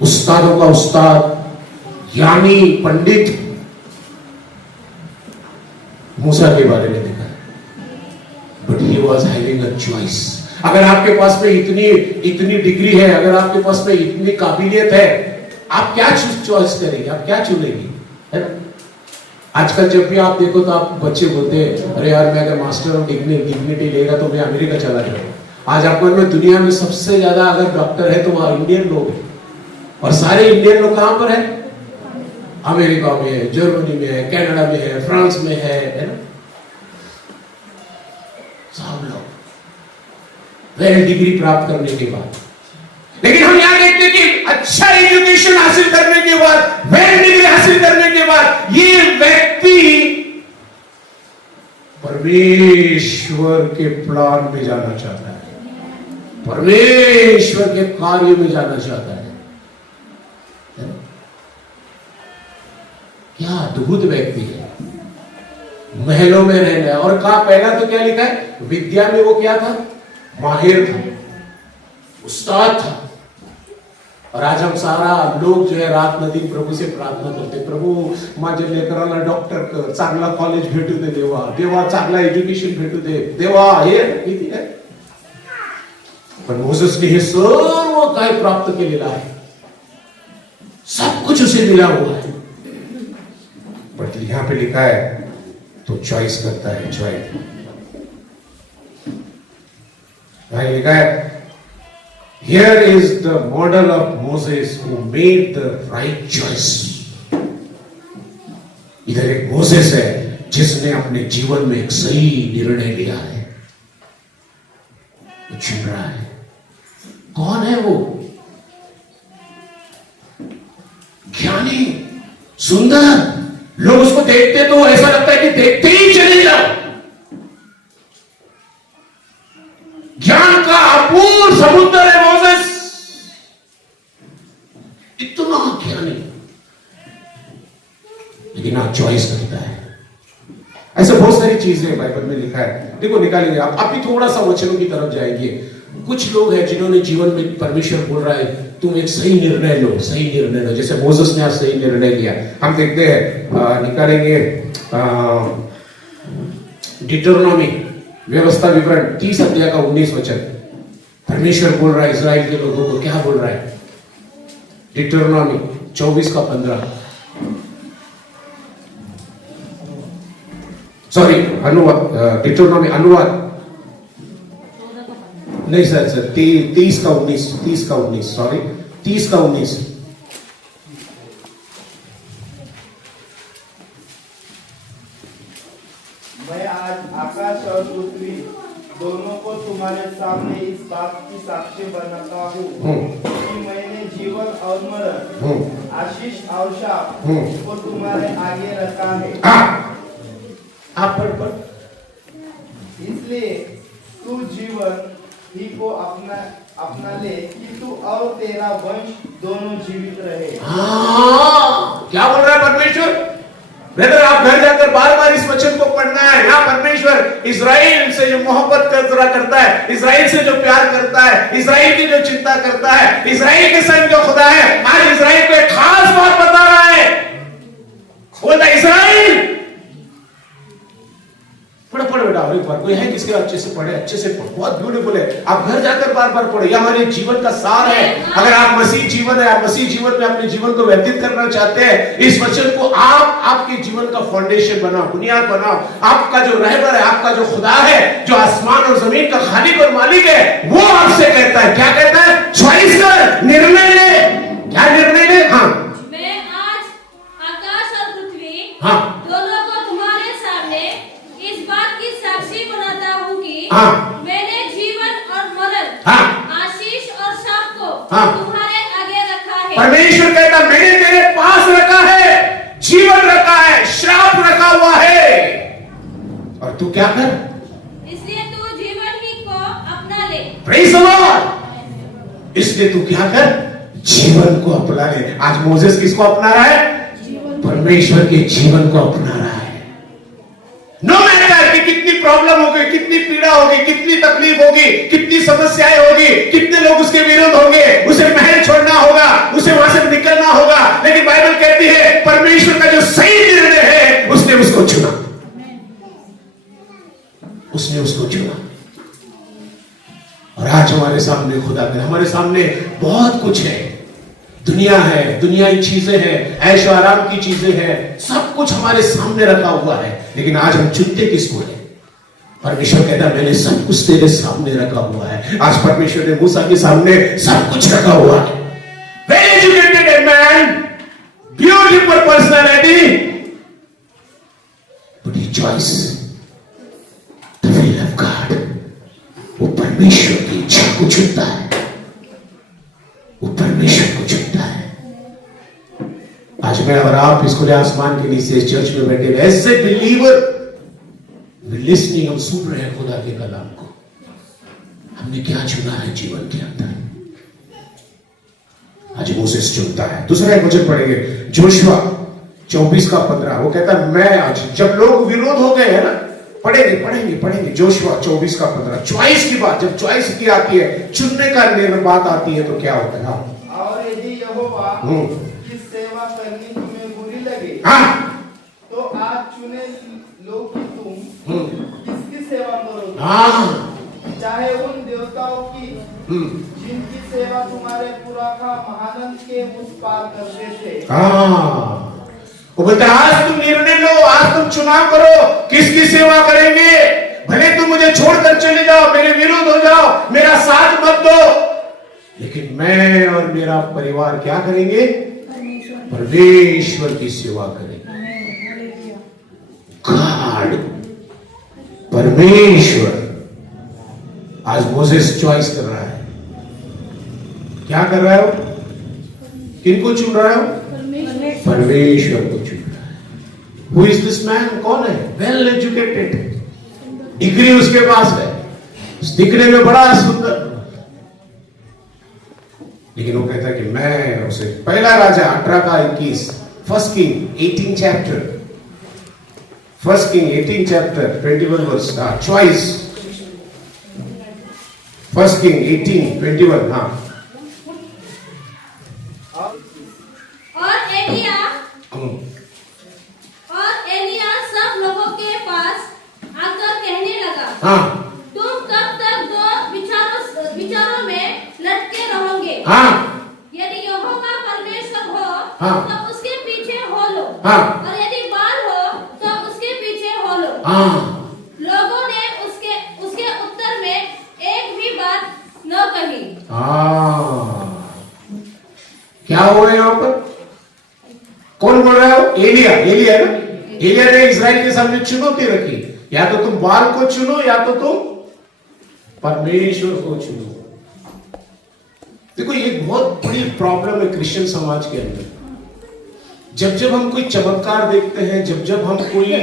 उस्तादों का उस्ताद, ज्ञानी पंडित मूसा के बारे में लिखा है। But he was having a choice. अगर आपके पास में इतनी डिग्री है, अगर आपके पास में इतनी काबिलियत है, आप क्या चॉइस करेंगे? आप क्या चुनेंगे? है ना? आजकल जब भी आप देखो तो आप बच्चे बोलते हैं, अरे यार मैं अगर मास्टर ऑफ डिग्निटी लेगा तो मैं अमेरिका चला जाऊंगा। आज आपको में दुनिया में सबसे ज्यादा अगर डॉक्टर है तो वह इंडियन लोग हैं, और सारे इंडियन लोग कहां पर है? अमेरिका में है, जर्मनी में है, कनाडा में है, फ्रांस में है ना? सब लोग वेल डिग्री प्राप्त करने के बाद। लेकिन हम यहां देखते हैं कि अच्छा एजुकेशन हासिल करने के बाद, वेल डिग्री हासिल करने के बाद, ये व्यक्ति परमेश्वर के प्लान में जाना चाहता है, परमेश्वर के कार्य में जाना चाहता है। क्या अद्भुत व्यक्ति है। महलों में रहना है। और कहा पहला तो क्या लिखा है? विद्या में वो क्या था? माहिर था, उस्ताद था। और आज हम सारा लोग जो है रात न दिन प्रभु से प्रार्थना करते, प्रभु माझ्या लेकराला डॉक्टर कर, चांगला कॉलेज भेटू दे देवा, देवा चांगला एज्युकेशन भेटू दे देवा, हे किती आहे. पण मोसेसने हे सर्व काय प्राप्त केलेलं आहे, सब कुछ उसे मिला हुआ है. बट यहां पे लिखा है तो चॉइस करता है. चॉइस यहां लिखा है, here is the model of Moses who made the right choice. इधर एक मोसेस है जिसने अपने जीवन में एक सही निर्णय लिया है, वो चुन रहा है. कौन है वो? ज्ञानी, सुंदर. लोग उसको देखते तो ऐसा लगता है कि देखते ही चले जाओ. ज्ञान का अपूर्व समुद्र है मोसेस, इतना ज्ञानी, लेकिन आप चॉइस करता है. ऐसे बहुत सारी चीजें बाइबल में लिखा है. देखो निकालिए आप भी थोड़ा सा वचनों की तरफ जाएंगे. कुछ लोग हैं जिन्होंने जीवन में परमेश्वर बोल रहा है तुम एक सही निर्णय लो, सही निर्णय लो. जैसे मोसेस ने आज सही निर्णय लिया. हम देखते हैं, निकालेंगे डिटरोनॉमी, व्यवस्था विवरण 30 अध्याय का 19 वचन. परमेश्वर बोल रहा है इस्राएल के लोगों को, क्या बोल रहा है? डिटरोनॉमी 24 का 15. सॉरी अनुवाद, डिटरोनॉमी अनुवाद नहीं सर 23 का 19, सॉरी 30 का 19. मैं आज आकाश और पृथ्वी दोनों को तुम्हारे सामने इस बात की साक्षी बनाता हूँ कि मैंने जीवन और मरण, आशीष और शाप को तुम्हारे आगे रखा है. आप पढ़. इसलिए तू जीवन ही को अपना ले कि तू और तेरा वंश दोनों जीवित रहे. क्या बोल रहा है परमेश्वर? ब्रदर आप घर जाकर बार बार इस वचन को पढ़ना है. यहाँ परमेश्वर इस्राएल से जो मोहब्बत करता है, इस्राएल से जो प्यार करता है, इस्राएल की जो चिंता करता है, इस्राएल के संग जो खुदा है, आज इस्राएल को एक खास बात बता रहा है. बोलता इस्राएल, पढ़ो बेटा. और एक बार कोई है किसके अच्छे से पढ़े, अच्छे से पढ़ो, बहुत ब्यूटीफुल है. आप घर जाकर बार बार पढ़ो. यह हमारे जीवन का सार है. अगर आप मसीह जीवन है, आप मसीह जीवन में अपने जीवन को व्यतीत करना चाहते हैं, इस वचन को आप आपके जीवन का फाउंडेशन बनाओ, बुनियाद बनाओ. आपका जो रहबर है, आपका जो खुदा है, जो आसमान और जमीन का खालिक और मालिक है, वो आपसे कहता है, क्या कहता है? चॉइस कर, निर्णय ले. क्या निर्णय ले? हाँ, मैं आज आकाश और पृथ्वी हाँ, दोनों को तुम्हारे सामने इस बात की साक्षी बनाता हूँ कि हाँ, मैंने जीवन और मरण, हाँ, आशीष और शाप को हाँ, तुम्हारे आगे रखा है. परमेश्वर कहता मैंने तेरे पास रखा है, जीवन रखा है, श्राप रखा हुआ है, और तू क्या कर? इसलिए तू जीवन ही को अपना ले. Praise the Lord. इसलिए तू क्या कर? जीवन को अपना ले. आज मोसेस किसको अपना रहा है? परमेश्वर के जीवन को अपना रहा है. नो मैटर कि कितनी प्रॉब्लम होगी, कितनी पीड़ा होगी, कितनी तकलीफ होगी, कितनी समस्याएं होगी, कितने लोग उसके विरुद्ध होंगे, उसे महल छोड़ना होगा, उसे वहां से निकलना होगा, लेकिन बाइबल कहती है परमेश्वर का जो सही निर्णय है उसने उसको चुना. उसने उसको चुना. और आज हमारे सामने खुदा है, हमारे सामने बहुत कुछ है. दुनिया है, दुनियाई चीजें हैं, ऐश आराम की चीजें हैं, सब कुछ हमारे सामने रखा हुआ है, लेकिन आज हम चुनते किसको है? परमेश्वर कहता है मैंने सब कुछ तेरे सामने रखा हुआ है. आज परमेश्वर ने मूसा के सामने सब कुछ रखा हुआ है. Well educated man, beautiful personality, but he choice the will of God. वो परमेश्वर की इच्छा को चुनता है, वो परमेश्वर को चुनता है. आज मैं और आप इसको आसमान के नीचे इस चर्च में बैठे ऐसे बिलीवर लिसनिंग, हम सुन रहे हैं खुदा के कलाम को. हमने क्या चुना है जीवन के अंदर? आज मोसेस चुनता है. दूसरा एक वचन पढ़ेंगे, जोशुआ 24 का 15. वो कहता है मैं आज, जब लोग विरोध हो गए हैं ना, पढ़ेंगे जोशुआ 24 का 15। चॉइस की बात, जब चॉइस की आती है, चुनने का बात आती है तो क्या होता है? हाँ, और यदि यहोवा की सेवा करनी तुम्हें बुरी लगे, हाँ, तो आज चुने लो कि तुम किसकी सेवा करोगे। हाँ, चाहे उन देवताओं की जिनकी सेवा तुम्हारे पुरखा महानंद के उस पार करते थे। हाँ, वो बोलता है आज तुम निर्णय लो, आज तुम चुनाव करो किसकी सेवा करेंगे। भले तुम मुझे छोड़कर चले जाओ, मेरे विरुद्ध हो जाओ, मेरा साथ मत दो, लेकिन मैं और मेरा परिवार क्या करेंगे? परमेश्वर की सेवा करेंगे। गॉड, परमेश्वर। आज मोसेस चॉइस कर रहा है। क्या कर रहा है वो? किनको चुन रहा है वो? परमेश्वर को चुन रहा है। Who is this man? कौन है? वेल एजुकेटेड, डिग्री उसके पास है, दिखने में बड़ा सुंदर, लेकिन वो कहता है कि मैं उसे पहला राजा 18 का 21, first king 18 chapter, first king 18 chapter 21 verse का चॉइस। First king 18:21। हाँ, और एलिया सब लोगों के पास आकर कहने लगा, हाँ, तुम कब तक दो विचारों में लटके रहोगे? हाँ, यदि यहोवा परमेश्वर हो हाँ, तो उसके पीछे हो लो, हाँ, और यदि बाल हो तो उसके पीछे हो लो। हाँ। लोगों ने उसके उत्तर में एक भी बात न कही। क्या हो रहा है यहां पर? कौन बोल रहा है? एलिया है ना? एलिया ने इस्राएल के सामने चुनौती रखी, या तो तुम बाल को चुनो या तो तुम परमेश्वर को चुनो। देखो, ये बहुत बड़ी प्रॉब्लम है क्रिश्चियन समाज के अंदर। जब हम कोई चमत्कार देखते हैं, जब हम कोई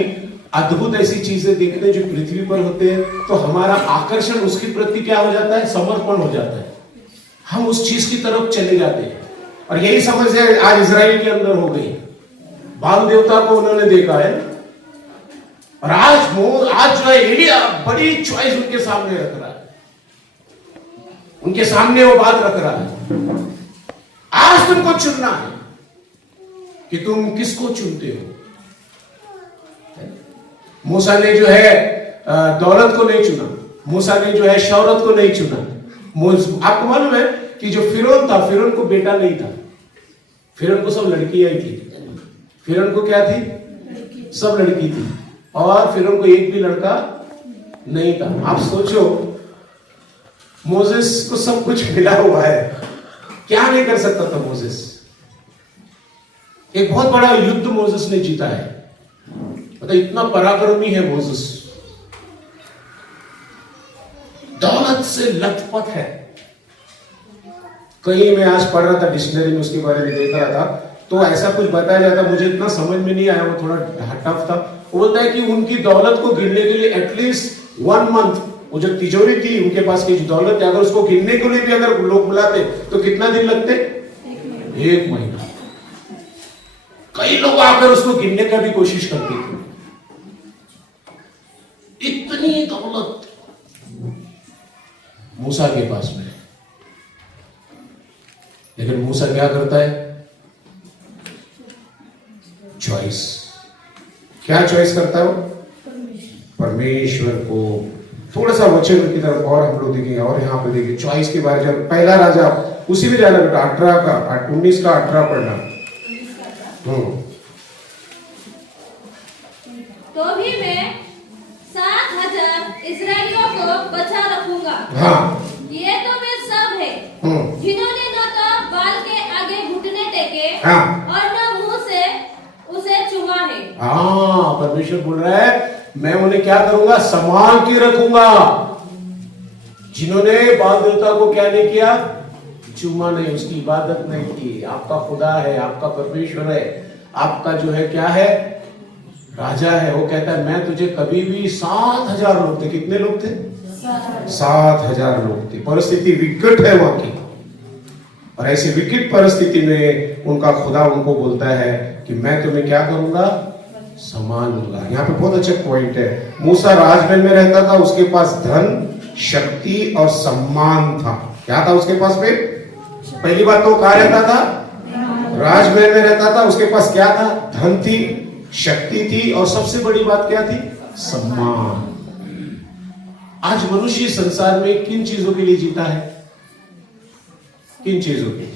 अद्भुत ऐसी चीजें देखते हैं जो पृथ्वी पर होते हैं, तो हमारा आकर्षण उसके प्रति क्या हो जाता है? समर्पण हो जाता है। हम उस चीज की तरफ चले जाते हैं। और यही समस्या आज इजराइल के अंदर हो गई। बाल देवता को उन्होंने देखा है, और आज जो है एलिया बड़ी चॉइस उनके सामने रख रहा है, उनके सामने वो बात रख रहा है। आज तुमको चुनना है कि तुम किसको चुनते हो। मूसा ने जो है दौलत को नहीं चुना, मूसा ने जो है शौहरत को नहीं चुना। आपको मालूम है कि जो फिरौन था, फिरौन को बेटा नहीं था, फिरौन को सब लड़कियां ही थी। फिरौन को क्या थी? सब लड़की थी, और फिरौन को एक भी लड़का नहीं था। आप सोचो, मोसेस को सब कुछ मिला हुआ है, क्या नहीं कर सकता था मोसेस? एक बहुत बड़ा युद्ध मोसेस ने जीता है, मतलब इतना पराक्रमी है मोसेस। दौलत से लथपथ है। कहीं मैं आज पढ़ रहा था डिक्शनरी में, उसके बारे में देख रहा था, तो ऐसा कुछ बताया जाता, मुझे इतना समझ में नहीं आया, वो थोड़ा टफ था। वो बोलता है कि उनकी दौलत को गिनने के लिए एटलीस्ट 1 मंथ, वो जो तिजोरी थी उनके पास की जो दौलत है, अगर उसको गिनने के लिए भी अगर लोग बुलाते तो कितना दिन लगते? 1 महीना। कई लोग आकर उसको गिनने का भी कोशिश करते थे। इतनी दौलत मूसा के पास में, लेकिन मूसा क्या करता है? चॉइस। क्या चॉइस करता है वो? परमेश्वर को। थोड़ा सा वचन की तरफ और हम लोग देखेंगे, और यहाँ पे देखिए चॉइस के बारे में। पहला राजा, उसी में जाना बेटा, 19 का 18 पढ़ना। तो भी मैं 7,000 इस्राएलियों को बचा रखूंगा। हाँ, ये तो वे सब है जिन्होंने न तो बाल के आगे घुटने टेके, हाँ, और न मुंह से उसे चूमा है। हाँ, परमेश्वर बोल रहा है, मैं उन्हें क्या करूंगा? संभाल के रखूंगा। जिन्होंने बाल देवता को क्या नहीं किया? चूमा नहीं, उसकी इबादत नहीं की। आपका खुदा है, आपका परमेश्वर है, आपका जो है क्या है? राजा है। वो कहता है मैं तुझे कभी भी 7,000 लोग थे। कितने लोग थे? 7,000 लोग थे। परिस्थिति विकट है वहां की, और ऐसी विकट परिस्थिति में उनका खुदा उनको बोलता है कि मैं तुम्हें क्या करूंगा? सम्मान होगा। यहाँ पे बहुत अच्छा पॉइंट है। मूसा राजमहल में रहता था, उसके पास धन, शक्ति और सम्मान था। क्या था उसके पास में? पहली बात तो कहाँ रहता था? राजमहल में रहता था। उसके पास क्या था? धन थी, शक्ति थी और सबसे बड़ी बात क्या थी? सम्मान। आज मनुष्य संसार में किन चीजों के लिए जीता है? किन चीजों के?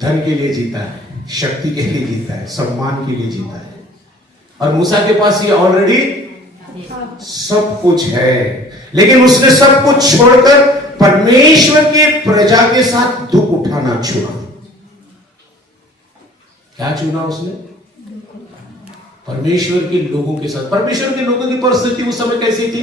धन के लिए जीता है, शक्ति के लिए जीता है, सम्मान के लिए जीता है। और मूसा के पास ये ऑलरेडी सब कुछ है, लेकिन उसने सब कुछ छोड़कर परमेश्वर के प्रजा के साथ दुख उठाना चुना। क्या चुना उसने? परमेश्वर के लोगों के साथ। परमेश्वर के लोगों की परिस्थिति उस समय कैसी थी?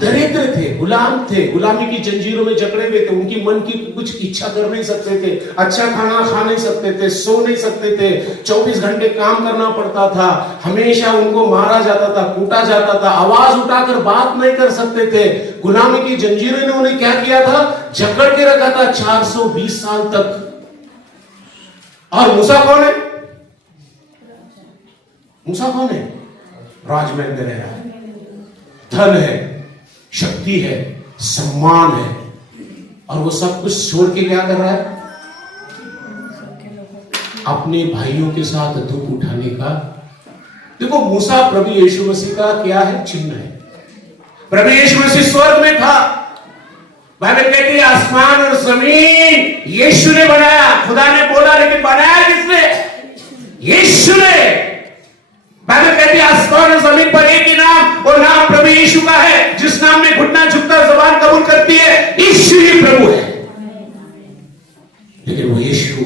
दरिद्र थे, गुलाम थे, गुलामी की जंजीरों में जकड़े हुए थे। उनकी मन की कुछ इच्छा कर नहीं सकते थे, अच्छा खाना खा नहीं सकते थे, सो नहीं सकते थे, 24 घंटे काम करना पड़ता था, हमेशा उनको मारा जाता था, कूटा जाता था, आवाज उठाकर बात नहीं कर सकते थे। गुलामी की जंजीरों ने उन्हें क्या किया था? जकड़ के रखा था 420 साल तक। और मूसा कौन है? मूसा कौन है? राजमहल में रह रहा है, धन है, शक्ति है, सम्मान है, और वो सब कुछ छोड़ के क्या कर रहा है? अपने भाइयों के साथ दुख उठाने का। देखो, मूसा प्रभु यीशु मसीह का क्या है? चिन्ह है। प्रभु यीशु मसीह स्वर्ग में था। बाइबल कहती है आसमान और जमीन यीशु ने बनाया। खुदा ने बोला, लेकिन बनाया किसने? यीशु ने। बाइबल कहती है आसमान और जमीन पर एक ही नाम, और नाम प्रभु यीशु का है, जिस नाम में घुटना झुकता जबान कबूल करती है, यीशु ही प्रभु है। लेकिन वो यीशु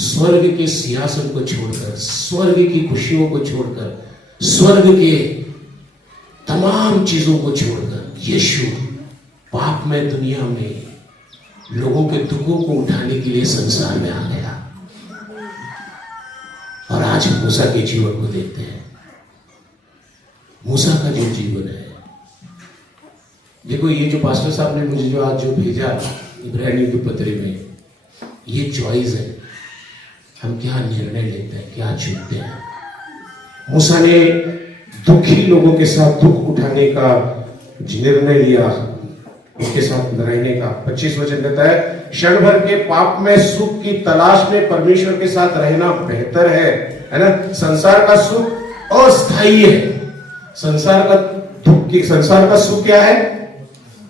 स्वर्ग के सिंहासन को छोड़कर, स्वर्ग की खुशियों को छोड़कर, स्वर्ग के तमाम चीजों को छोड़कर, यीशु पाप में दुनिया में लोगों के दुखों को उठाने के लिए संसार में आ गया। और आज हम मूसा के जीवन को देखते हैं। मूसा का जो जीवन है, देखो, ये जो पास्टर साहब ने मुझे जो आज जो भेजा इब्रानियों के पत्र में, ये चॉइस है। हम क्या निर्णय लेते हैं, क्या चुनते हैं। मूसा ने दुखी लोगों के साथ दुख उठाने का निर्णय लिया, उनके साथ रहने का। 25 वचन कहता है, क्षण भर के पाप में सुख की तलाश में परमेश्वर के साथ रहना बेहतर है ना? संसार का सुख अस्थायी है। संसार का सुख क्या है?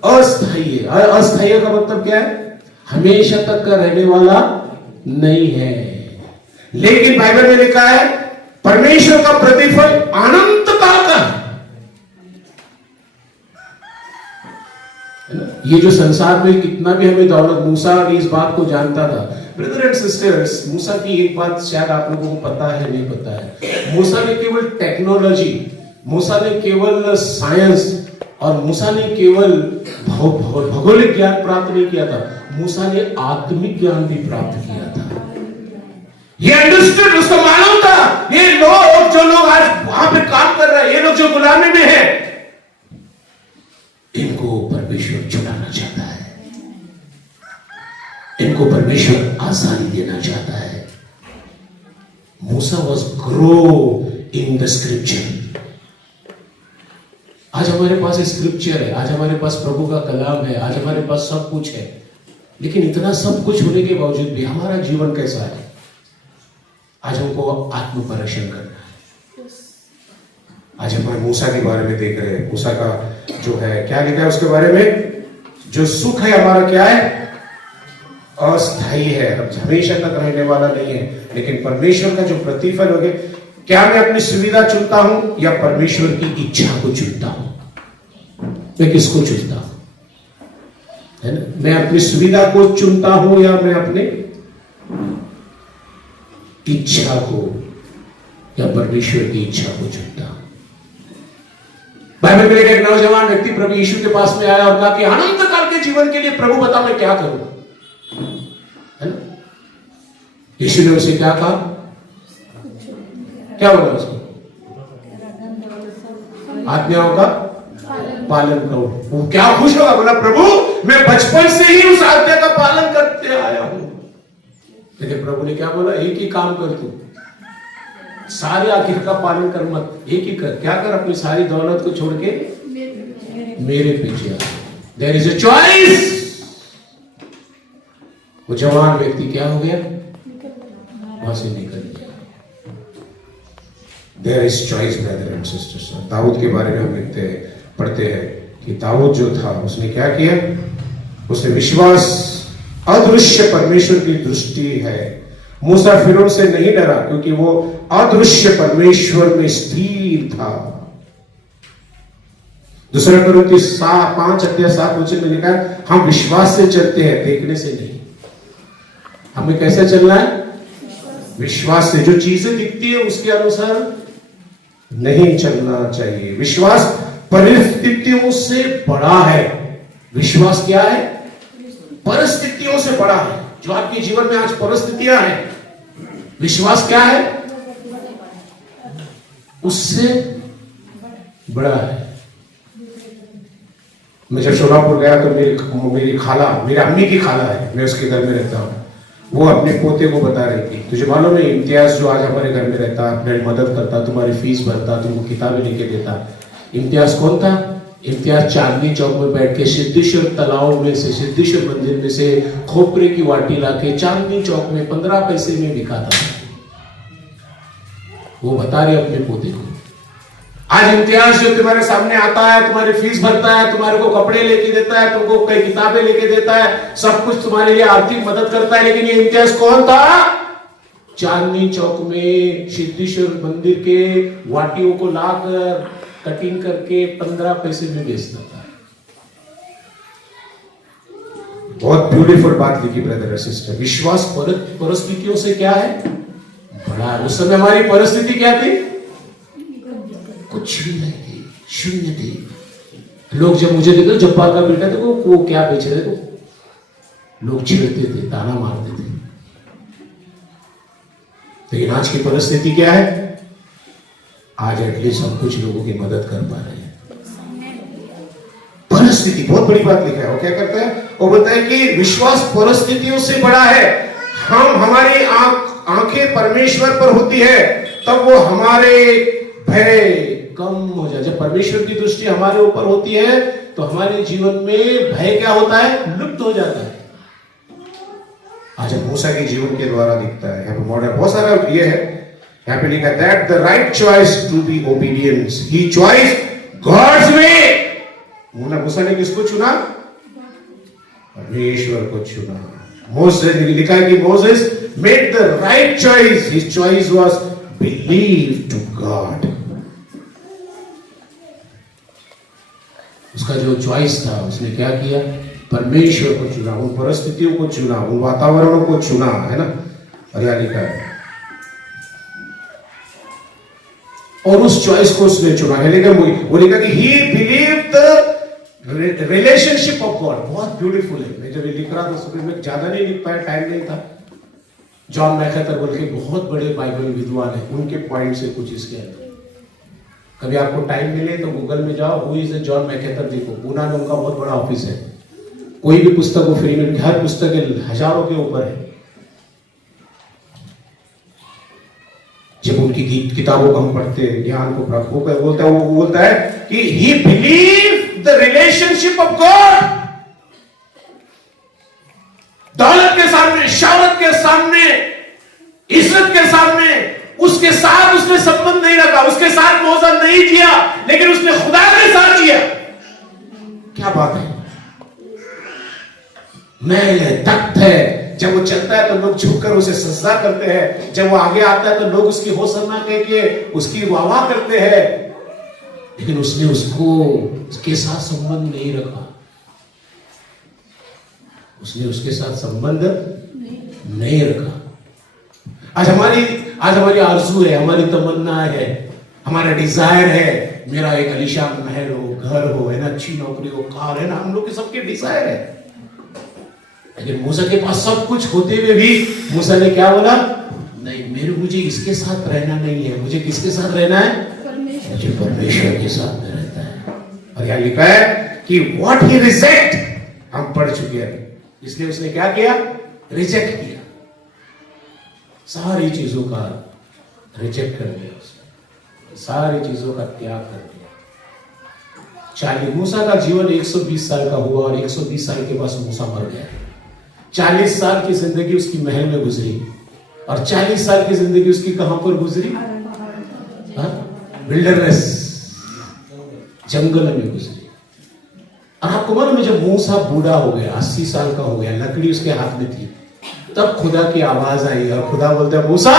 अस्थायी है। अस्थायी का मतलब क्या है? हमेशा तक का रहने वाला नहीं है। लेकिन बाइबल में लिखा है परमेश्वर का प्रतिफल अनंत काल का है। ये जो संसार में कितना भी हमें दौलत, मूसा इस बात को जानता था। ब्रदर एंड सिस्टर्स, मूसा की एक बात शायद आप लोगों को पता है, नहीं पता है। मूसा ने केवल टेक्नोलॉजी, मूसा ने केवल साइंस और मूसा ने केवल भौगोलिक ज्ञान प्राप्त नहीं किया था, मूसा ने आत्मिक ज्ञान भी प्राप्त किया था। ये अंडरस्टूड, उसको मालूम था ये लोग, जो लोग आज वहां पे काम कर रहे हैं, ये लोग जो गुलामी में है, इनको परमेश्वर छुड़ाना चाहता है, इनको परमेश्वर आजादी देना चाहता है। मूसा was grow in the scripture. आज हमारे पास स्क्रिप्चर है, आज हमारे पास प्रभु का कलाम है, आज हमारे पास सब कुछ है, लेकिन इतना सब कुछ होने के बावजूद भी हमारा जीवन कैसा है? आज हमको आत्म परीक्षण करना है। आज हम मूसा के बारे में देख रहे हैं। मूसा का जो है, क्या लिखा है उसके बारे में? जो सुख है हमारा क्या है? अस्थायी है, हमेशा तक रहने वाला नहीं है। लेकिन परमेश्वर का जो प्रतिफल होगा, क्या मैं अपनी सुविधा चुनता हूं या परमेश्वर की इच्छा को चुनता हूं? मैं किसको चुनता हूं? है ना? मैं अपनी सुविधा को चुनता हूं या मैं अपने इच्छा को या परमेश्वर की इच्छा को चुनता हूं? बाइबल में एक नौजवान व्यक्ति प्रभु यीशु के पास में आया और कहा कि अनंत काल के जीवन के लिए प्रभु बता मैं क्या करूं? है ना? यीशु ने उसे क्या कहा? क्या बोला उसको? आज्ञाओं का पालन करो। वो क्या खुश होगा? बोला प्रभु मैं बचपन से ही उस आज्ञा का पालन करते आया हूं। लेकिन प्रभु ने क्या बोला, एक ही काम कर तू, सारे आखिर का पालन कर मत, एक ही कर। क्या कर, अपनी सारी दौलत को छोड़ के मेरे पीछे आ। There is a choice. वो जवान व्यक्ति क्या हो गया, वहां से निकल गया। There is choice brother and sisters. Dawood के बारे में हम लिखते हैं, पढ़ते हैं कि दाऊद जो था उसने क्या किया, उसने विश्वास, अदृश्य परमेश्वर की दृष्टि है। मूसा फिरौन से नहीं डरा क्योंकि वो अदृश्य परमेश्वर में स्थिर था। दूसरा कोरिन्थियों 5:7 में लिखा है, हम विश्वास से चलते हैं, देखने से नहीं। हमें कैसे चलना है, विश्वास से। जो चीजें दिखती है उसके अनुसार नहीं चलना चाहिए। विश्वास परिस्थितियों से बड़ा है। विश्वास क्या है, परिस्थितियों से बड़ा है। जो आपके जीवन में आज परिस्थितियां हैं, विश्वास क्या है, उससे बड़ा है। मैं जब सोलापुर गया तो मेरी खाला, मेरी अम्मी की खाला है, मैं उसके घर में रहता हूँ, वो अपने पोते को बता रही थी, तुझे मालूम है इम्तियाज जो आज हमारे घर में रहता, मेरी मदद करता, तुम्हारी फीस भरता, तुमको किताबें लेके देता। इम्तियाज कौन था, इम्तियाज चांदनी चौक में बैठ के सिद्धेश्वर तालाब में से, सिद्धेश्वर मंदिर में से खोपरे की वाटी लाके चांदनी चौक में 15 पैसे में बिकाता था। वो बता रहे अपने पोते को। आज इम्तियाज जो तुम्हारे सामने आता है, तुम्हारी फीस भरता है, तुम्हारे को कपड़े लेके देता है, तुमको कई किताबें लेके देता है, सब कुछ तुम्हारे लिए आर्थिक मदद करता है, लेकिन ये इम्तियाज कौन था, चांदनी चौक में सिद्धेश्वर मंदिर के वाटियों को लाकर कटिंग करके 15 पैसे में बेचता था। बहुत ब्यूटीफुल बात लिखी ब्रदर और सिस्टर। विश्वास परिस्थितियों से क्या है, बड़ा। उस समय हमारी परिस्थिति क्या थी, कुछ भी नहीं थी, शून्य थी। लोग जब मुझे देखो, जब्बार का बेटा देखो वो क्या बेच रहे थे, लोग छेड़ते थे, ताना मारते थे। लेकिन आज की परिस्थिति क्या है, आज एटलीस्ट हम कुछ लोगों की मदद कर पा रहे हैं। परिस्थिति बहुत बड़ी बात लिखा है। वो क्या करता है, वो बोलता है कि विश्वास परिस्थितियों से बड़ा है। हमारी आंखें परमेश्वर पर होती है, तब वो हमारे भय कम हो जाए। जब परमेश्वर की दृष्टि हमारे ऊपर होती है तो हमारे जीवन में भय क्या होता है, लुप्त हो जाता है। आज मूसा के जीवन के द्वारा दिखता है। यहाँ पे मॉडल बहुत सारा ये है, यहाँ पे लिखा है that the right choice to be obedience, he choice God's way. मूसा ने किसको चुना, परमेश्वर को चुना। मोसेस ने लिखा है कि Moses made the right choice, his choice was believe to God. उसका जो चॉइस था, उसने क्या किया, परमेश्वर को चुना, उन परिस्थितियों को चुना, उन वातावरणों को चुना, है ना। और यह लिखा है, और उस चॉइस को उसने चुना है। लेकिन वो लिखा कि ही believed the relationship of God. बहुत ब्यूटीफुल है। मैं जब ये लिख रहा था उसमें मैं ज्यादा नहीं लिख पाया, टाइम नहीं था। जॉन मैकेथर बोल के बहुत बड़े बाइबल विद्वान है, उनके पॉइंट से कुछ इसके अंदर। कभी आपको टाइम मिले तो गूगल में जाओ, हु इज जॉन मैकेथर, देखो। पूना में उनका बहुत बड़ा ऑफिस है। कोई भी पुस्तक वो फ्री में, हर पुस्तक हजारों के ऊपर है। जब उनकी किताबों को हम पढ़ते हैं, ज्ञान को प्राप्त होकर बोलता है, वो बोलता है कि ही believe the relationship of God. दौलत के सामने, शौहरत के सामने, इज्जत के सामने उसके साथ उसने संबंध नहीं रखा, उसके साथ मौजा नहीं किया, लेकिन उसने खुदा के साथ किया। क्या बात है, मैं तख्त है। जब वो चलता है तो लोग झुककर उसे सजदा करते हैं, जब वो आगे आता है तो लोग उसकी होसन्ना कह के उसकी वाह करते हैं, लेकिन उसने उसके साथ संबंध नहीं रखा। उसने उसके साथ संबंध नहीं रखा। आज हमारी आरज़ू है, हमारी तमन्ना है, हमारा डिजायर है, मेरा एक आलीशान महल हो, घर हो, है ना, अच्छी नौकरी हो, कार है ना, हम लोग के सबके डिजायर है। लेकिन मूसा के पास सब कुछ होते हुए भी मूसा ने क्या बोला, नहीं, मुझे इसके साथ रहना नहीं है, मुझे किसके साथ रहना है, मुझे परमेश्वर के साथ रहता है। और यहाँ लिखा है कि व्हाट ही रिजेक्ट, हम पढ़ चुके हैं, इसलिए उसने क्या किया, रिजेक्ट किया। सारी चीजों का रिजेक्ट कर दिया उसने, सारी चीजों का त्याग कर दिया। मूसा का जीवन 120 साल का हुआ और 120 साल के बाद मूसा मर गया। 40 साल की जिंदगी उसकी महल में गुजरी और 40 साल की जिंदगी उसकी कहां पर गुजरी? विल्डरनेस, जंगल में गुजरी। और आपको मालूम है जब मूसा बूढ़ा हो गया, 80 साल का हो गया, लकड़ी उसके हाथ में थी, तब खुदा की आवाज आई और खुदा बोलता है मूसा।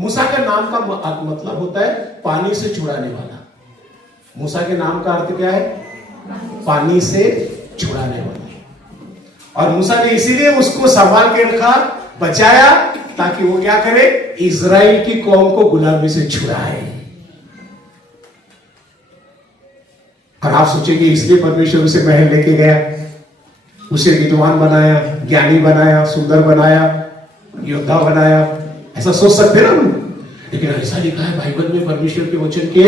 मूसा के नाम का मतलब होता है पानी से छुड़ाने वाला। मूसा के नाम का अर्थ क्या है? पानी से छुड़ाने वाला। और मूसा ने इसीलिए उसको संभाल के रखा, बचाया, ताकि वो क्या करे? इजराइल की कौम को गुलामी से छुड़ाए। और आप सोचेंगे इसलिए परमेश्वर उसे महल लेके गया, उसे विद्वान बनाया, ज्ञानी बनाया, सुंदर बनाया, योद्धा बनाया, ऐसा सोच सकते ना? लेकिन ऐसा लिखा है बाइबल में परमेश्वर के वचन के,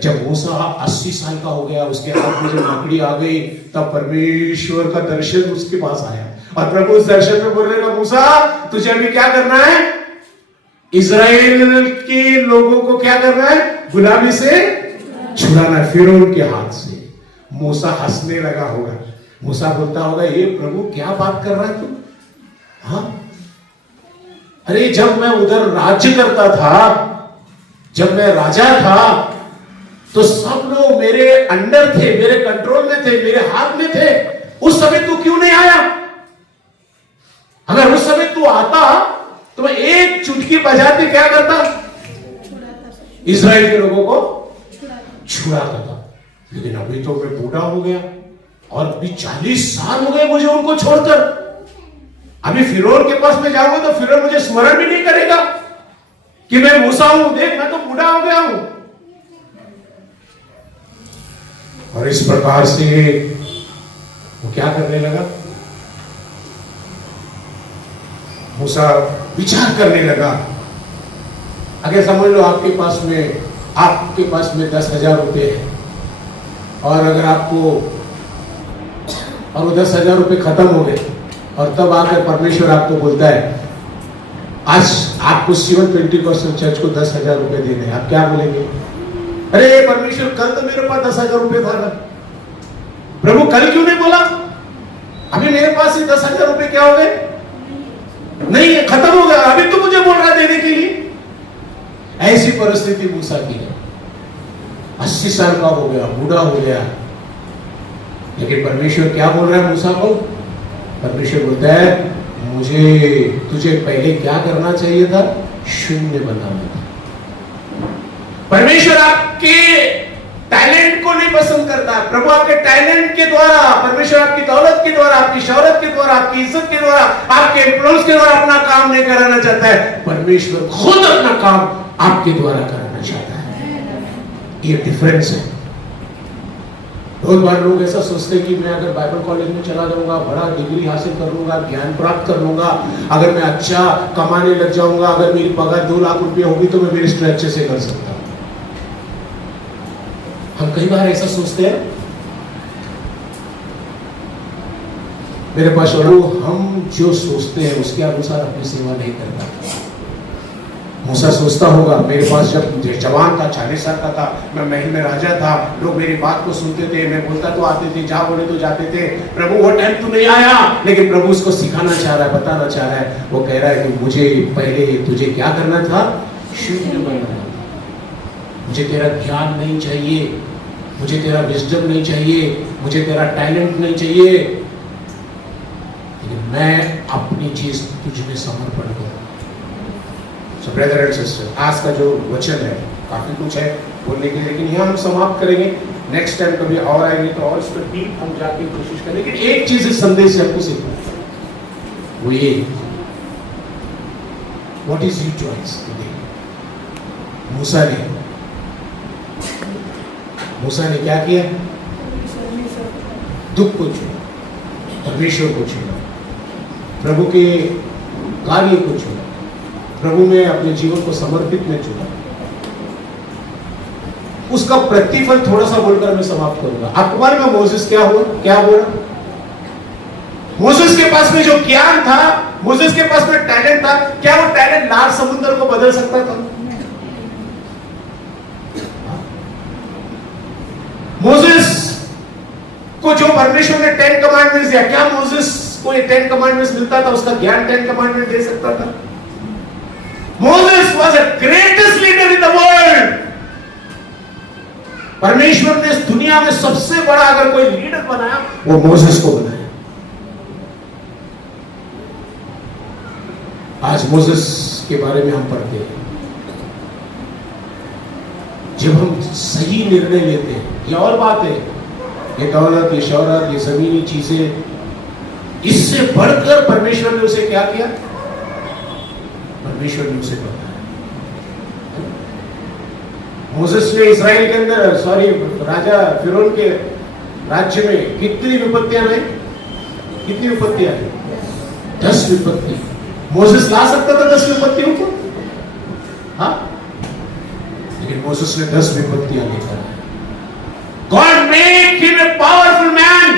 जब मूसा 80 साल का हो गया, उसके हाथ में जब लकड़ी आ गई, तब परमेश्वर का दर्शन उसके पास आया और प्रभु उस दर्शन में बोलने लगा, मूसा तुझे अभी क्या करना है? इजराइल के लोगों को क्या करना है? गुलामी से छुड़ाना, फिरौन के हाथ से। मूसा हंसने लगा होगा, मूसा बोलता होगा, ये प्रभु क्या बात कर रहा है तू? हाँ, अरे जब मैं उधर राज्य करता था, जब मैं राजा था, तो सब लोग मेरे अंडर थे, मेरे कंट्रोल में थे, मेरे हाथ में थे। उस समय तू क्यों नहीं आया? अगर उस समय तू आता तो मैं एक चुटकी बजाते क्या करता? इजराइल के लोगों को छुड़ाता था। लेकिन अभी तो मैं बूढ़ा हो गया और अभी 40 साल हो गए मुझे उनको छोड़कर। अभी फिरौन के पास में जाऊंगा तो फिरौन मुझे स्मरण भी नहीं करेगा कि मैं मूसा हूं। देख मैं तो बूढ़ा हो गया हूं। और इस प्रकार से वो क्या करने लगा? मूसा विचार करने लगा। अगर समझ लो आपके पास में 10,000 रुपए है और अगर आपको और वो 10,000 रुपए खत्म हो गए और तब आकर परमेश्वर आपको बोलता है आज आपको सिवन पेंटिकॉस्टल चर्च को 10,000 रुपए देने हैं, आप क्या बोलेंगे? अरे परमेश्वर कल तो मेरे पास 10,000 रुपए था ना, प्रभु कल क्यों नहीं बोला? अभी मेरे पास से 10,000 रुपए क्या हो गए? नहीं है, खत्म हो गया, अभी तो मुझे बोल रहा है देने के लिए। ऐसी परिस्थिति मूसा की है। 80 साल का हो गया, बूढ़ा हो गया, लेकिन परमेश्वर क्या बोल रहा है मूसा को? परमेश्वर बोलता है तुझे पहले क्या करना चाहिए था? शून्य बनाना था। परमेश्वर आपके टैलेंट को नहीं पसंद करता। प्रभु आपके टैलेंट के द्वारा, परमेश्वर आपकी दौलत के द्वारा, आपकी शौहरत के द्वारा, आपकी इज्जत के द्वारा, आपके इन्फ्लुएंस के द्वारा अपना काम नहीं कराना चाहता है। परमेश्वर खुद अपना काम आपके द्वारा कराना चाहता है। ये डिफरेंस है। बहुत बार लोग ऐसा सोचते हैं कि मैं अगर बाइबल कॉलेज में चला जाऊंगा, बड़ा डिग्री हासिल कर लूंगा, ज्ञान प्राप्त कर लूंगा, अगर मैं अच्छा कमाने लग जाऊंगा, अगर मेरी पगार 2 लाख रुपए होगी तो मैं मिनिस्ट्री अच्छे से कर सकता हूं। हम कई बार ऐसा सोचते हैं। मेरे पास हम जो सोचते हैं उसके अनुसार अपनी सेवा नहीं करता। मूसा सोचता होगा मेरे पास जब जवान था, 40 साल का था, मैं महल में राजा था, लोग मेरी बात को सुनते थे, मैं बोलता तो आते थे, जा बोले तो जाते थे। प्रभु वो टाइम तो नहीं आया, लेकिन प्रभु उसको सिखाना चाह रहा है, बताना चाह रहा है। वो कह रहा है कि मुझे पहले तुझे क्या करना था? शून्य बनना। मुझे तेरा ज्ञान नहीं चाहिए, मुझे तेरा विजडम नहीं चाहिए, मुझे तेरा टैलेंट नहीं चाहिए, लेकिन मैं अपनी चीज तुझ में समर्पण करूं। So brother and sister, आज का जो वचन है काफी कुछ है बोलने के लिए, लेकिन यहाँ हम समाप्त करेंगे। नेक्स्ट टाइम कभी और आएंगे तो और इस पर डीप हम जाके कोशिश करेंगे। लेकिन एक चीज इस संदेश से आपको सीखना है, वो ये, what is your choice today? मूसा ने क्या किया? दुख को चुना, परमेश्वर को चुना, प्रभु के कार्य को चुना, प्रभु में अपने जीवन को समर्पित में चुना। उसका प्रतिफल थोड़ा सा बोलकर मैं समाप्त करूंगा। आपको मालूम है मोसेस क्या हुआ, क्या बोला? मोसेस के पास में जो ज्ञान था, मोसेस के पास में टैलेंट था, क्या वो टैलेंट लाल समुद्र को बदल सकता था? मोसेस को जो परमेश्वर ने 10 कमांडमेंट्स दिया, क्या मोसेस को ये 10 कमांडमेंट्स मिलता था? उसका ज्ञान 10 कमांडमेंट दे सकता था? Moses was the greatest leader in the world. परमेश्वर ने इस दुनिया में सबसे बड़ा अगर कोई लीडर बनाया, वो मोसेस को बनाया। आज मोसेस के बारे में हम पढ़ते हैं, जब हम सही निर्णय लेते हैं, ये और बात है, ये दौलत, ये शौहरत, ये जमीनी चीजें, इससे बढ़कर परमेश्वर ने उसे क्या किया? परमेश्वर ने उसे बताया। मोसेस ने इस्राएल के अंदर राजा फिरौन के राज्य में कितनी विपत्तियां आई? कितनी विपत्तियां आई? 10 विपत्ति। मोसेस ला सकता था 10 विपत्तियों को? हाँ, लेकिन मोसेस ने 10 विपत्तियां लेकर आए। God made him a powerful man.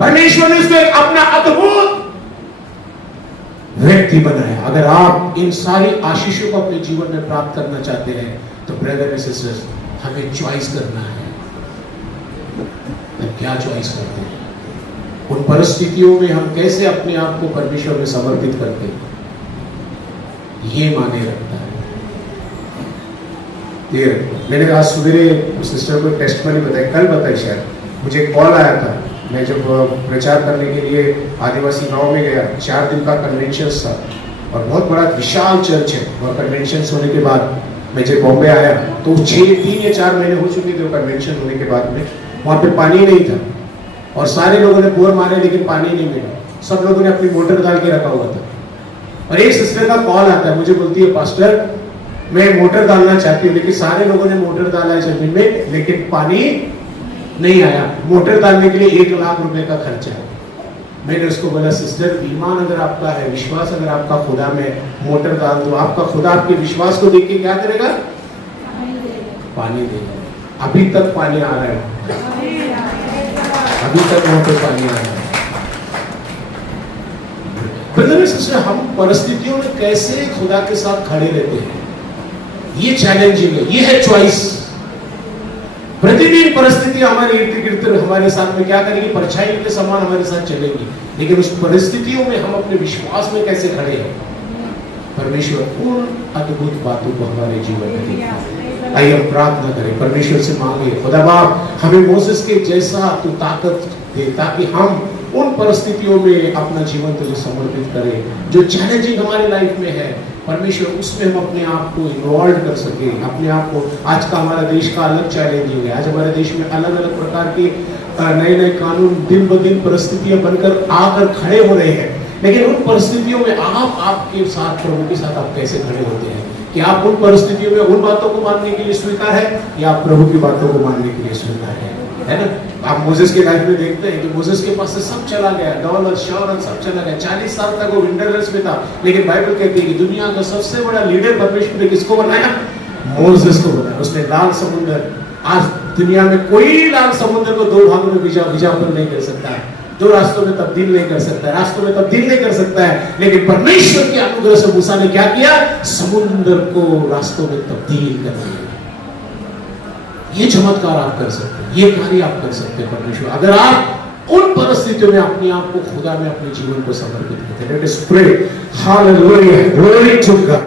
परमेश्वर ने उसको एक अपना अद्भुत व्यक्ति बनाया। अगर आप इन सारी आशीषों को अपने जीवन में प्राप्त करना चाहते हैं, तो ब्रदर एंड सिस्टर्स, हमें चॉइस करना है। हम क्या चॉइस करते हैं? उन परिस्थितियों में हम कैसे अपने आप को परमेश्वर में समर्पित करते हैं, ये माने रखता है। मैंने आज सवेरे सिस्टर को टेस्टमनी बताई, कल बताई शायद, मुझे एक कॉल आया था। मैं जब प्रचार करने के लिए आदिवासी गांव में गया, 4 दिन का कन्वेंशन था और बहुत बड़ा विशाल चर्च है। और कन्वेंशन होने के बाद मैं जब बॉम्बे आया तो 3 या 4 महीने हो चुके थे कन्वेंशन होने के बाद में। वहाँ पे पानी नहीं था और सारे लोगों ने बोर मारे, लेकिन पानी नहीं मिला। सब लोगों ने अपनी मोटर डाल के रखा हुआ था। और एक सिस्टर का कॉल आता है, मुझे बोलती है, पास्टर मैं मोटर डालना चाहती हूँ, लेकिन सारे लोगों ने मोटर डाला है जमीन में, लेकिन पानी नहीं आया। मोटर डालने के लिए 1 लाख रुपए का खर्चा है। मैंने उसको बोला, सिस्टर, ईमान अगर आपका है, विश्वास अगर आपका खुदा में, मोटर डाल दो। आपका खुदा आपके विश्वास को देख के क्या करेगा? पानी देगा। अभी तक पानी आ रहा है, अभी तक वहां पे पानी आ रहा है। ब्रदर एंड सिस्टर, हम परिस्थितियों में कैसे खुदा के साथ खड़े रहते हैं, ये चैलेंजिंग है, ये है चॉइस। प्रतिदिन परिस्थितियां हमारे इर्द गिर्द हमारे साथ में क्या करेगी? परछाई के समान हमारे साथ चलेगी। लेकिन उस परिस्थितियों में हम अपने विश्वास में कैसे खड़े हैं? परमेश्वर उन अद्भुत बातों को हमारे जीवन में देता है। आइए हम प्रार्थना करें, परमेश्वर से मांगे, खुदा बाप हमें मोसेस के जैसा तू ताकत दे, ताकि हम उन परिस्थितियों में अपना जीवन तुझे समर्पित करें जो चैलेंजिंग हमारी लाइफ में है। परमेश्वर, उसमें हम अपने आप को इन्वॉल्व कर सके, अपने आप को। आज का हमारा देश का अलग चैलेंजिंग है। आज हमारे देश में अलग अलग प्रकार के नए नए कानून दिन ब दिन परिस्थितियां बनकर आकर खड़े हो रहे हैं। लेकिन उन परिस्थितियों में आपके साथ, प्रभु के साथ आप कैसे खड़े होते हैं? कि आप उन परिस्थितियों में उन बातों को मानने के लिए स्वीकार है या आप प्रभु की बातों को मानने के लिए स्वीकार है ना? आप मोसेस के लाइफ में देखते हैं कि मोसेस के पास से सब चला गया, दौलत शौहरत सब चला गया। 40 साल तक वो विल्डरनेस में था, लेकिन बाइबल कहती है कि दुनिया का सबसे बड़ा लीडर परमेश्वर ने किसको बनाया? मोसेस को बनाया। उसने लाल समुद्र, आज दुनिया में कोई लाल समुद्र को 2 भागों में विभाजन नहीं कर सकता है, 2 रास्तों में तब्दील नहीं कर सकता है, रास्तों में तब्दील नहीं कर सकता है। लेकिन परमेश्वर के अनुग्रह से मूसा ने क्या किया? समुद्र को रास्तों में तब्दील कर दिया। ये चमत्कार आप कर सकते हैं, ये कार्य आप कर सकते हैं परमेश्वर, अगर आप उन परिस्थितियों में अपने आप को खुदा में अपने जीवन को समर्पित करते हैं। Let us pray, hallelujah, glory to God.